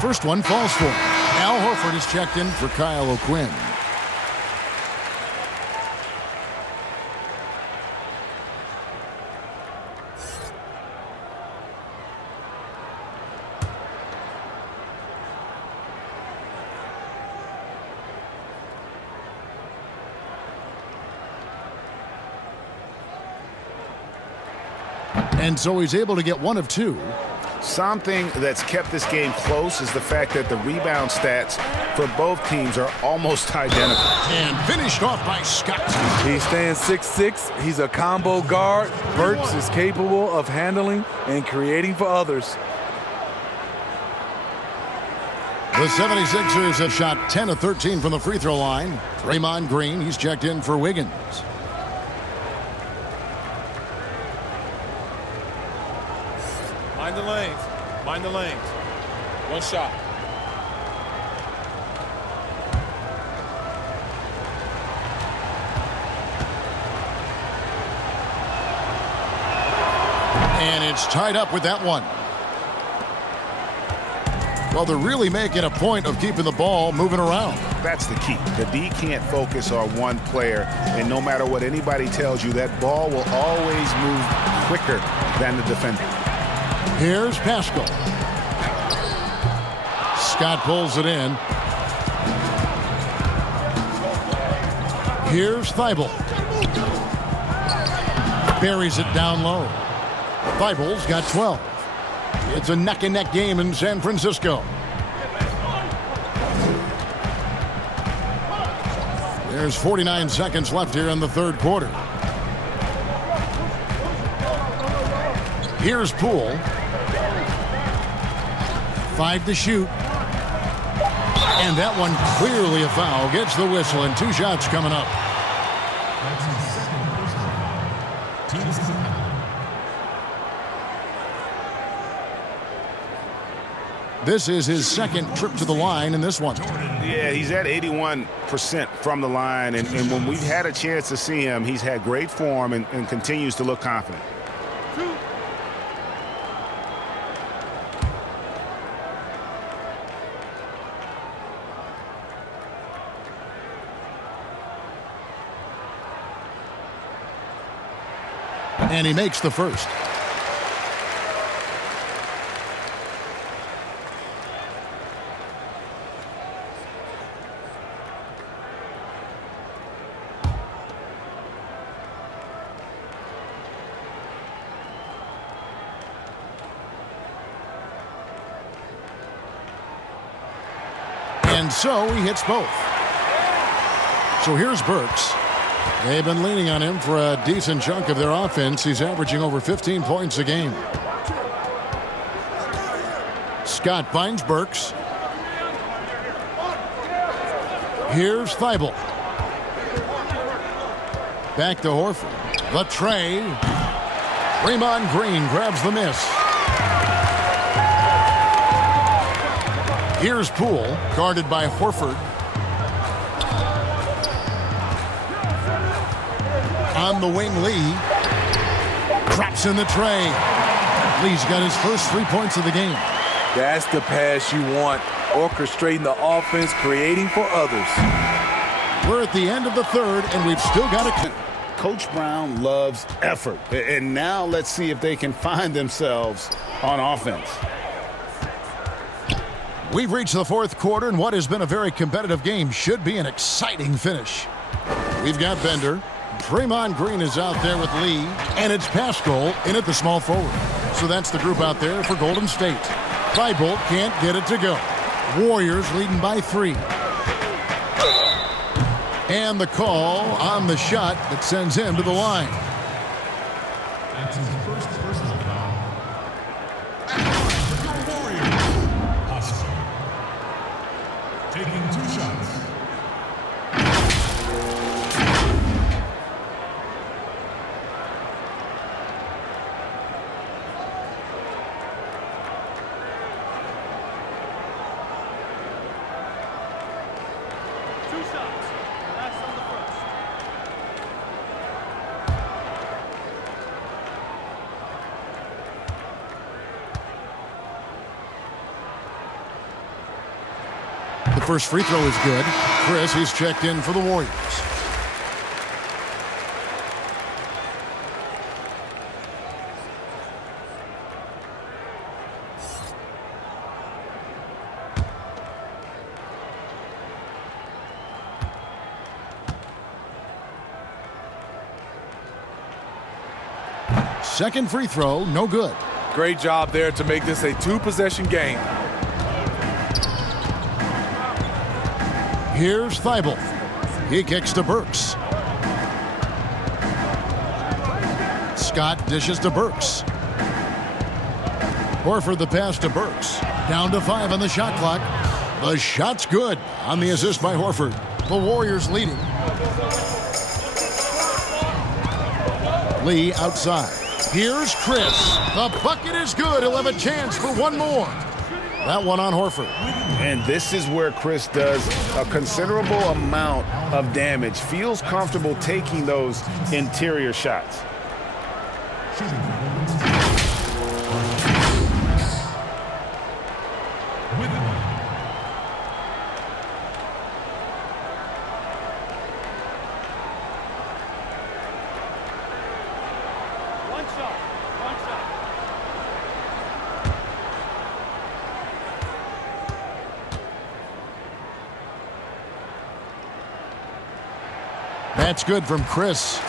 First one falls for him. Al Horford is checked in for Kyle O'Quinn. And so he's able to get 1 of 2. Something that's kept this game close is the fact that the rebound stats for both teams are almost identical. And finished off by Scott. He stands 6'6". He's a combo guard. Burks is capable of handling and creating for others. The 76ers have shot 10 of 13 from the free throw line. Draymond Green, he's checked in for Wiggins. Mind the lanes. Mind the lanes. One shot. And it's tied up with that one. Well, they're really making a point of keeping the ball moving around. That's the key. The D can't focus on one player, and no matter what anybody tells you, that ball will always move quicker than the defender. Here's Pascal. Scott pulls it in. Here's Thibault. Buries it down low. Thibault's got 12. It's a neck-and-neck game in San Francisco. There's 49 seconds left here in the third quarter. Here's Poole. 5 to shoot. And that one clearly a foul. Gets the whistle, and 2 shots coming up. That's his second personal. Teams to penalty. This is his second trip to the line in this one. Yeah, he's at 81% from the line, and when we've had a chance to see him, he's had great form and continues to look confident. And he makes the first. And so he hits both. So here's Burks. They've been leaning on him for a decent chunk of their offense. He's averaging over 15 points a game. Scott finds Burks. Here's Thibault. Back to Horford. The tray. Draymond Green grabs the miss. Here's Poole, guarded by Horford. On the wing, Lee. Drops in the tray. Lee's got his first 3 points of the game. That's the pass you want. Orchestrating the offense, creating for others. We're at the end of the third, and we've still got a... Coach Brown loves effort, and now let's see if they can find themselves on offense. We've reached the fourth quarter, and what has been a very competitive game should be an exciting finish. We've got Bender. Draymond Green is out there with Lee, and it's Pascal in at the small forward. So that's the group out there for Golden State. Thibault can't get it to go. Warriors leading by 3. And the call on the shot that sends him to the line. That's his first personal foul. The Warriors. Pascal. Taking 2 shots. The first free throw is good. Chris, he's checked in for the Warriors. Second free throw, no good. Great job there to make this a two-possession game. Here's Thibault. He kicks to Burks. Scott dishes to Burks. Horford the pass to Burks. Down to 5 on the shot clock. The shot's good on the assist by Horford. The Warriors leading. Lee outside. Here's Chris. The bucket is good. He'll have a chance for one more. That one on Horford. And this is where Chris does a considerable amount of damage. Feels comfortable taking those interior shots. That's good from Chris.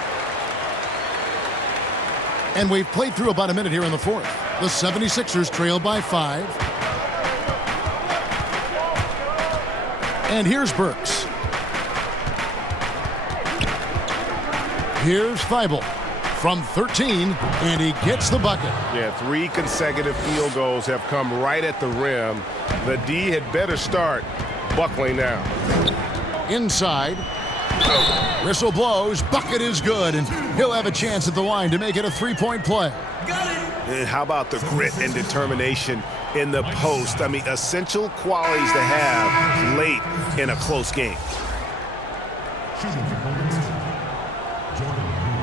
And we've played through about a minute here in the fourth. The 76ers trail by 5. And here's Burks. Here's Thibault from 13, and he gets the bucket. Yeah, 3 consecutive field goals have come right at the rim. The D had better start buckling down. Inside. Whistle blows. Bucket is good, and he'll have a chance at the line to make it a 3-point play. And how about the grit and determination in the post? I mean, essential qualities to have late in a close game. Shooting for Golden State, Jordan Poole.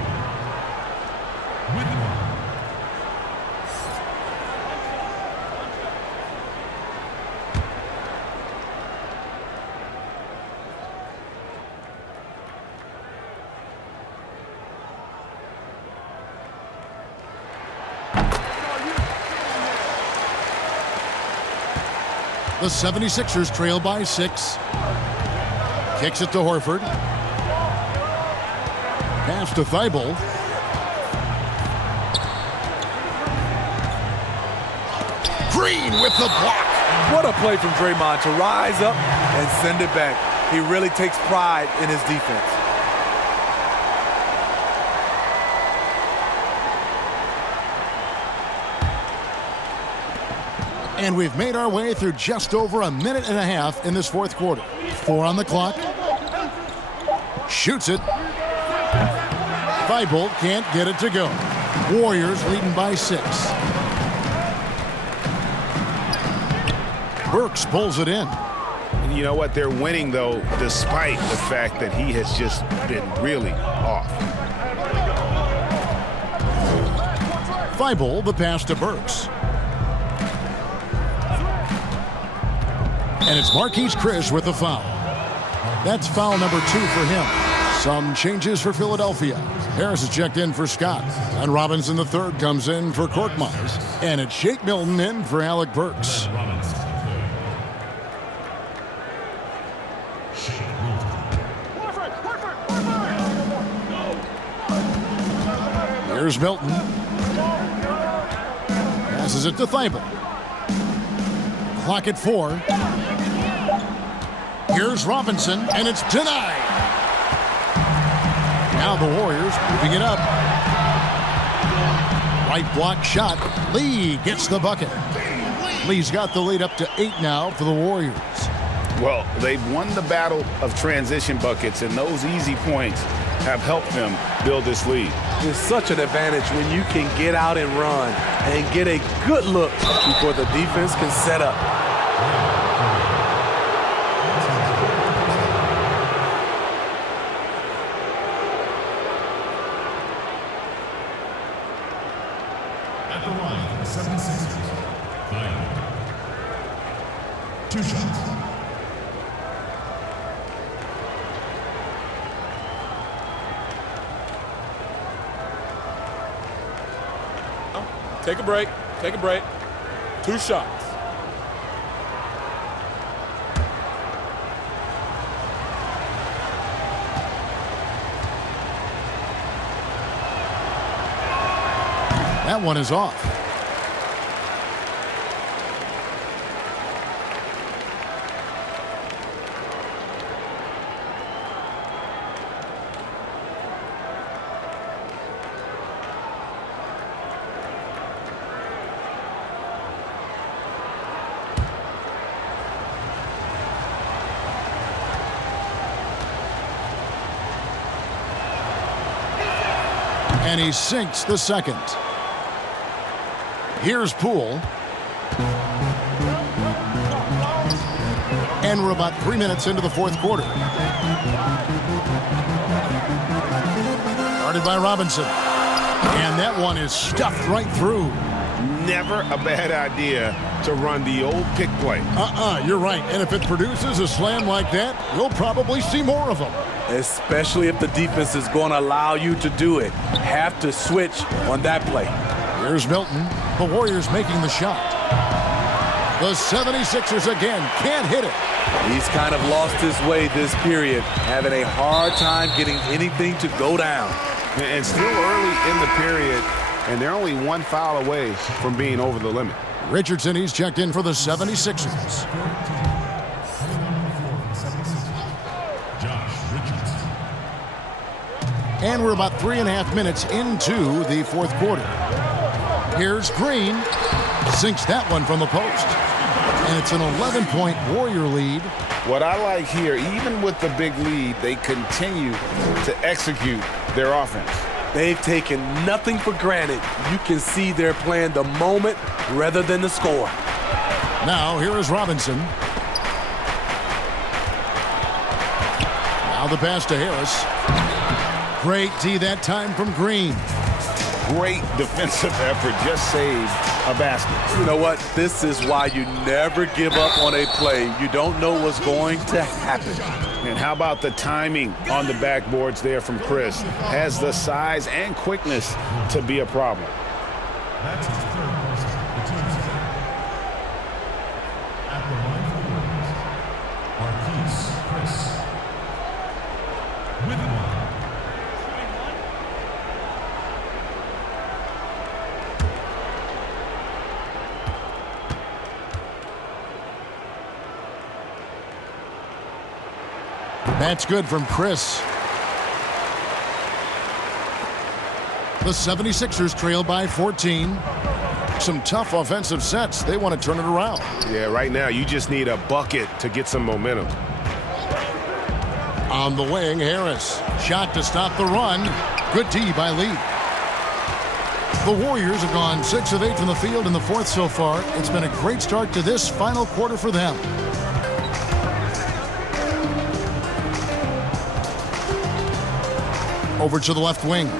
With the ball. The 76ers trail by 6. Kicks it to Horford. Pass to Thibault. Green with the block. What a play from Draymond to rise up and send it back. He really takes pride in his defense. And we've made our way through just over a minute and a half in this fourth quarter. 4 on the clock. Shoots it. Thibault can't get it to go. Warriors leading by 6. Burks pulls it in. And you know what? They're winning, though, despite the fact that he has just been really off. Thibault, the pass to Burks. And it's Marquise Chris with the foul. That's foul number 2 for him. Some changes for Philadelphia. Harris is checked in for Scott. And Robinson III comes in for Korkmaz. And it's Shake Milton in for Alec Burks. Here's Milton. Passes it to Thibault. Clock at 4. Here's Robinson, and it's denied. Now the Warriors moving it up. Right block shot. Lee gets the bucket. Lee's got the lead up to 8 now for the Warriors. Well, they've won the battle of transition buckets, and those easy points have helped them build this lead. It's such an advantage when you can get out and run and get a good look before the defense can set up. At the line for the 76ers, Thibault. 2 shots. Take a break. Take a break. 2 shots. That one is off. And he sinks the second. Here's Poole. And we're about 3 minutes into the fourth quarter. Started by Robinson. And that one is stuffed right through. Never a bad idea to run the old pick play. You're right. And if it produces a slam like that, we'll probably see more of them. Especially if the defense is going to allow you to do it. Have to switch on that play. Here's Milton. The Warriors making the shot. The 76ers again can't hit it. He's kind of lost his way this period, having a hard time getting anything to go down. And still early in the period, and they're only one foul away from being over the limit. Richardson, he's checked in for the 76ers. Josh Richardson. And we're about 3.5 minutes into the fourth quarter. Here's Green. Sinks that one from the post. And it's an 11-point Warrior lead. What I like here, even with the big lead, they continue to execute their offense. They've taken nothing for granted. You can see they're playing the moment rather than the score. Now here is Robinson. Now the pass to Harris. Great D that time from Green. Great defensive effort, just saved a basket. You know what? This is why you never give up on a play. You don't know what's going to happen. And how about the timing on the backboards there from Chris? Has the size and quickness to be a problem. That's his third personal. The team's foul. At the line for the Warriors, Marquise Chris. With one. That's good from Chris. The 76ers trail by 14. Some tough offensive sets. They want to turn it around. Yeah, right now you just need a bucket to get some momentum. On the wing, Harris. Shot to stop the run. Good D by Lee. The Warriors have gone 6 of 8 from the field in the fourth so far. It's been a great start to this final quarter for them. Over to the left wing.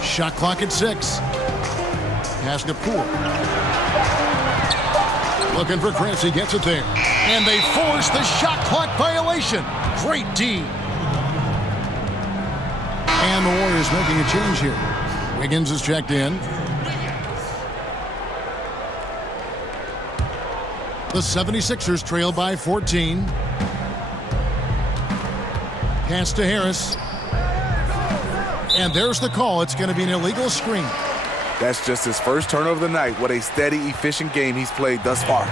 Shot clock at 6. Pass to Poole. Looking for Chris. He gets it there. And they force the shot clock violation. Great D. And the Warriors making a change here. Wiggins is checked in. The 76ers trail by 14. Pass to Harris. And there's the call. It's going to be an illegal screen. That's just his first turnover of the night. What a steady, efficient game he's played thus far.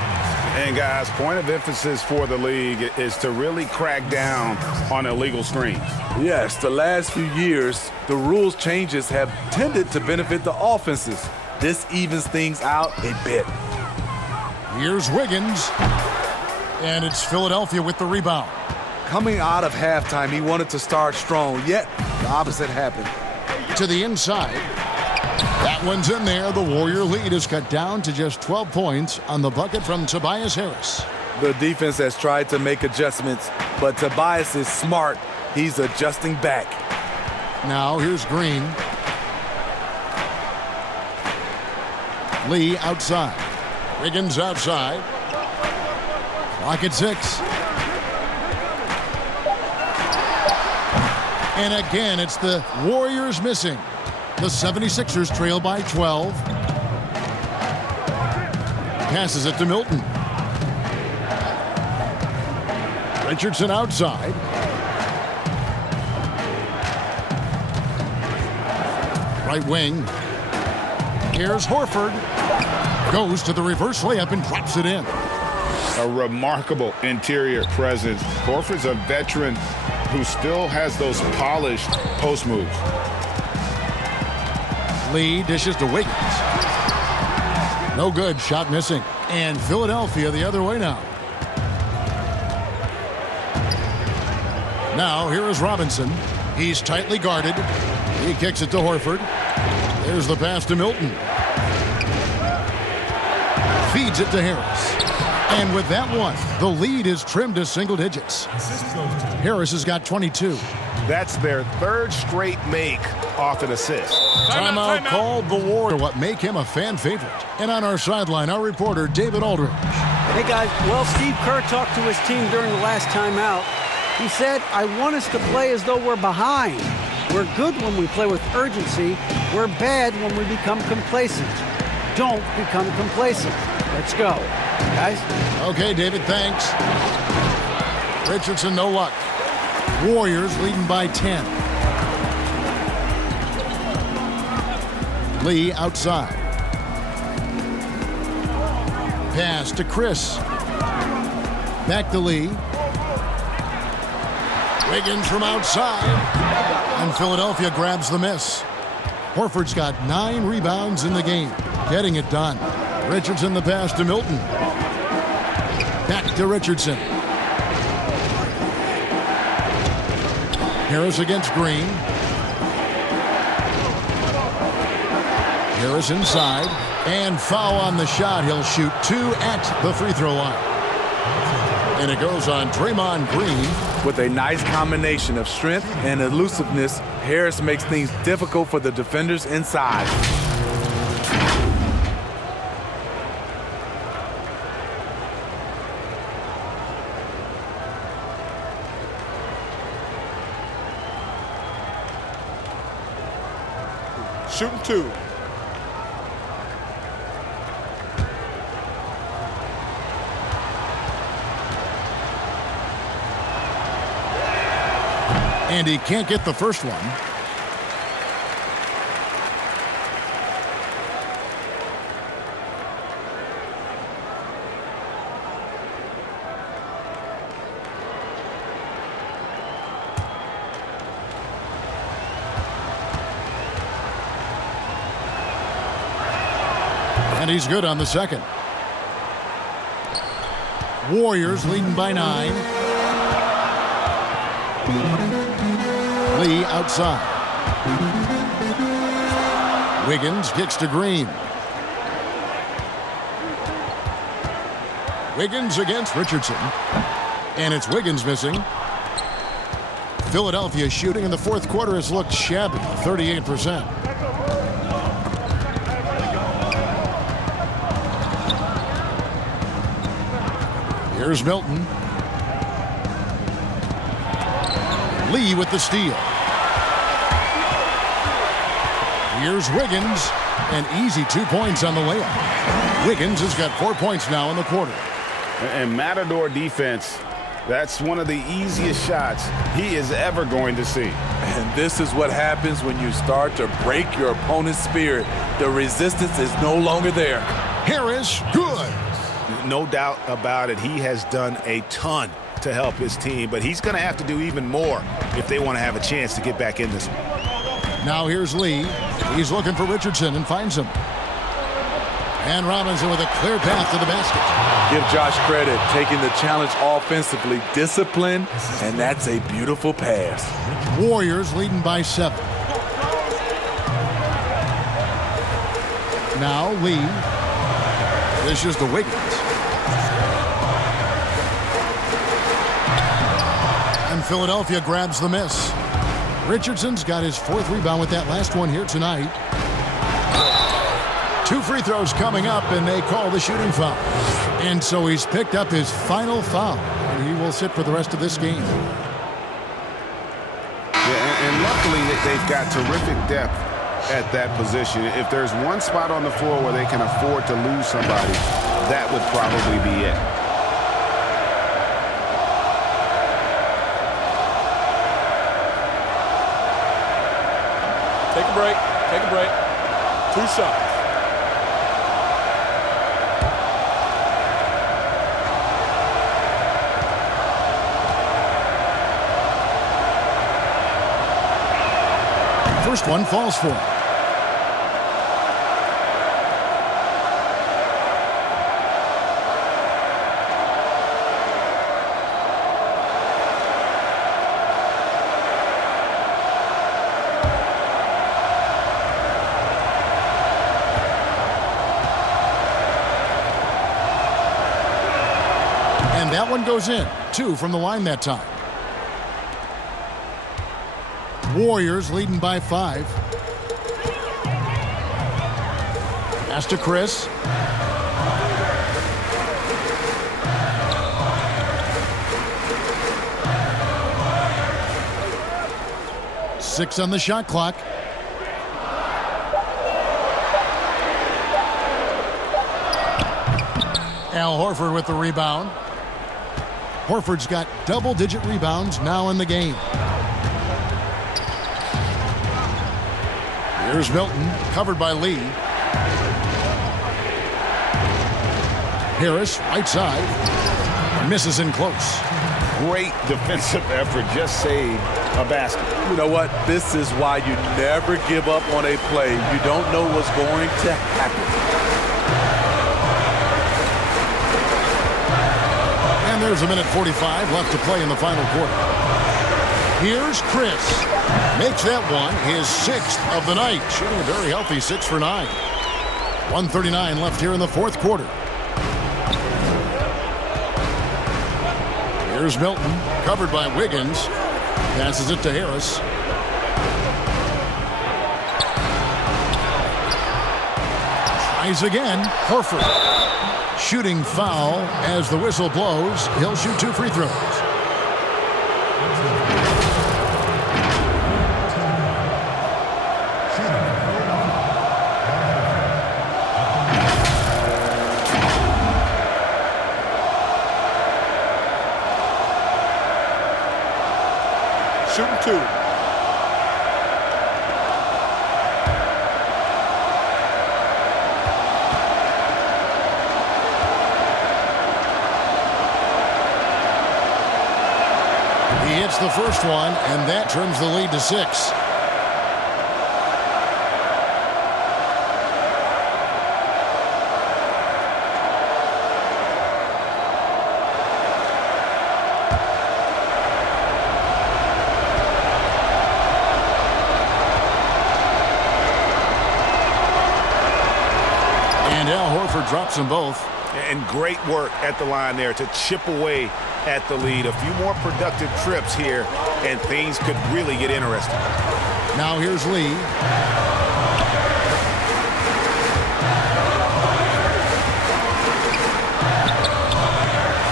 And guys, point of emphasis for the league is to really crack down on illegal screens. Yes, the last few years, the rules changes have tended to benefit the offenses. This evens things out a bit. Here's Wiggins. And it's Philadelphia with the rebound. Coming out of halftime, he wanted to start strong, yet the opposite happened. To the inside. That one's in there. The Warrior lead is cut down to just 12 points on the bucket from Tobias Harris. The defense has tried to make adjustments, but Tobias is smart. He's adjusting back. Now here's Green. Lee outside. Wiggins outside. Clock at 6. And again, it's the Warriors missing. The 76ers trail by 12. Passes it to Milton. Richardson outside. Right wing. Here's Horford. Goes to the reverse layup and drops it in. A remarkable interior presence. Horford's a veteran who still has those polished post moves. Lee dishes to Wiggins. No good. Shot missing. And Philadelphia the other way now. Now here is Robinson. He's tightly guarded. He kicks it to Horford. There's the pass to Milton. Feeds it to Harris. And with that one, the lead is trimmed to single digits. Harris has got 22. That's their third straight make off an assist. Timeout called the Warriors. What make him a fan favorite. And on our sideline, our reporter, David Aldridge. Hey, guys. Well, Steve Kerr talked to his team during the last timeout. He said, I want us to play as though we're behind. We're good when we play with urgency. We're bad when we become complacent. Don't become complacent. Let's go, guys. Okay, David, thanks. Richardson, no luck. Warriors leading by 10. Lee outside. Pass to Chris. Back to Lee. Wiggins from outside. And Philadelphia grabs the miss. Horford's got 9 rebounds in the game. Getting it done. Richardson the pass to Milton. Back to Richardson. Harris against Green. Harris inside. And foul on the shot. He'll shoot 2 at the free throw line. And it goes on Draymond Green. With a nice combination of strength and elusiveness, Harris makes things difficult for the defenders inside. Shooting 2. And he can't get the first one. And he's good on the second. Warriors leading by 9. Lee outside. Wiggins kicks to Green. Wiggins against Richardson. And it's Wiggins missing. Philadelphia shooting in the fourth quarter has looked shabby, 38%. Here's Milton. Lee with the steal. Here's Wiggins. And easy 2 points on the layup. Wiggins has got 4 points now in the quarter. And Matador defense, that's one of the easiest shots he is ever going to see. And this is what happens when you start to break your opponent's spirit. The resistance is no longer there. Harris, good. No doubt about it. He has done a ton to help his team, but he's going to have to do even more if they want to have a chance to get back in this one. Now here's Lee. He's looking for Richardson and finds him. And Robinson with a clear path to the basket. Give Josh credit, taking the challenge offensively, discipline, and that's a beautiful pass. Warriors leading by 7. Now Lee. This is to Wiggins. And Philadelphia grabs the miss. Richardson's got his 4th rebound with that last one here tonight. 2 free throws coming up, and they call the shooting foul. And so he's picked up his final foul, and he will sit for the rest of this game. Yeah, and luckily they've got terrific depth at that position. If there's one spot on the floor where they can afford to lose somebody, that would probably be it. Take a break. Take a break. 2 shots. First one falls for him. That one goes in. 2 from the line that time. Warriors leading by 5. Pass to Chris. Six on the shot clock. Al Horford with the rebound. Horford's got double-digit rebounds now in the game. Here's Milton, covered by Lee. Harris, right side. Misses in close. Great defensive effort. Just saved a basket. You know what? This is why you never give up on a play. You don't know what's going to happen. And there's a minute 45 left to play in the final quarter. Here's Chris. Makes that one his 6th of the night. Shooting a very healthy 6 for 9. 1:39 left here in the fourth quarter. Here's Milton, covered by Wiggins. Passes it to Harris. Tries again. Horford. Shooting foul as the whistle blows. He'll shoot 2 free throws. Shooting 2. He hits the first one, and that trims the lead to 6. And Al Horford drops them both. And great work at the line there to chip away at the lead. A few more productive trips here, and things could really get interesting. Now here's Lee.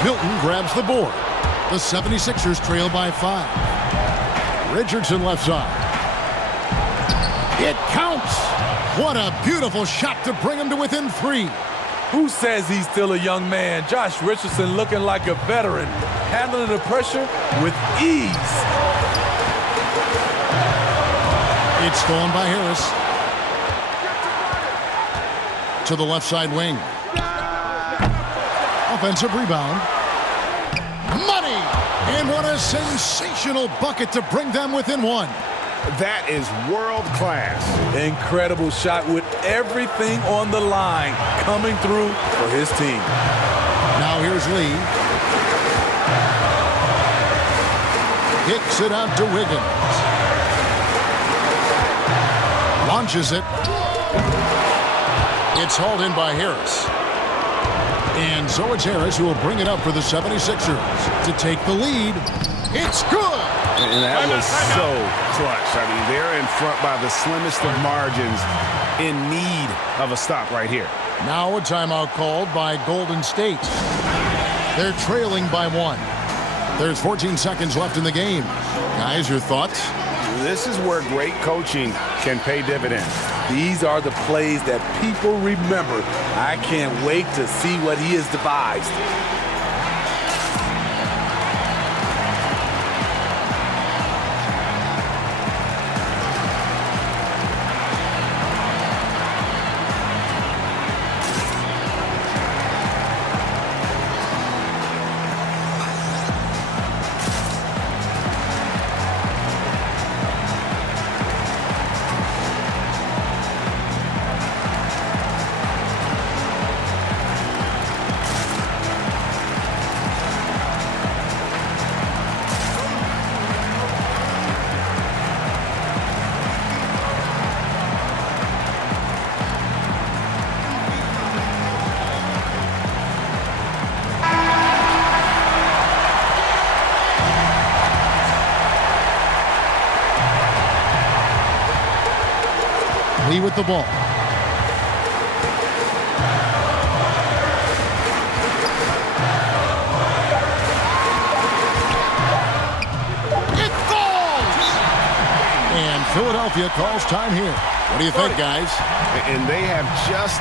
Milton grabs the board. The 76ers trail by 5. Richardson left side. It counts. What a beautiful shot to bring him to within 3. Who says he's still a young man? Josh Richardson looking like a veteran, handling the pressure with ease. It's stolen by Harris. To the left side wing. Offensive rebound. Money! And what a sensational bucket to bring them within 1. That is world class. Incredible shot with everything on the line coming through for his team. Now here's Lee. Kicks it out to Wiggins. Launches it. It's hauled in by Harris. And so it's Harris who will bring it up for the 76ers to take the lead. It's good! And that was so clutch. I mean, they're in front by the slimmest of margins, in need of a stop right here. Now a timeout called by Golden State. They're trailing by 1. There's 14 seconds left in the game. Guys, your thoughts? This is where great coaching can pay dividends. These are the plays that people remember. I can't wait to see what he has devised. Lee with the ball. It falls! And Philadelphia calls time here. What do you think, guys? And they have just...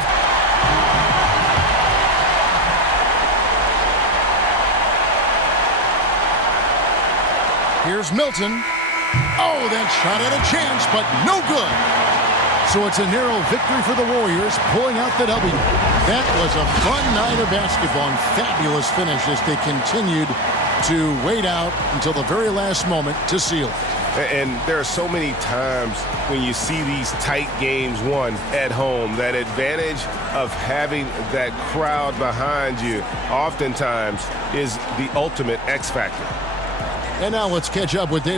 Here's Milton. Oh, that shot had a chance, but no good. So it's a narrow victory for the Warriors, pulling out the W. That was a fun night of basketball and fabulous finish as they continued to wait out until the very last moment to seal it. And there are so many times when you see these tight games won at home, that advantage of having that crowd behind you oftentimes is the ultimate X factor. And now let's catch up with David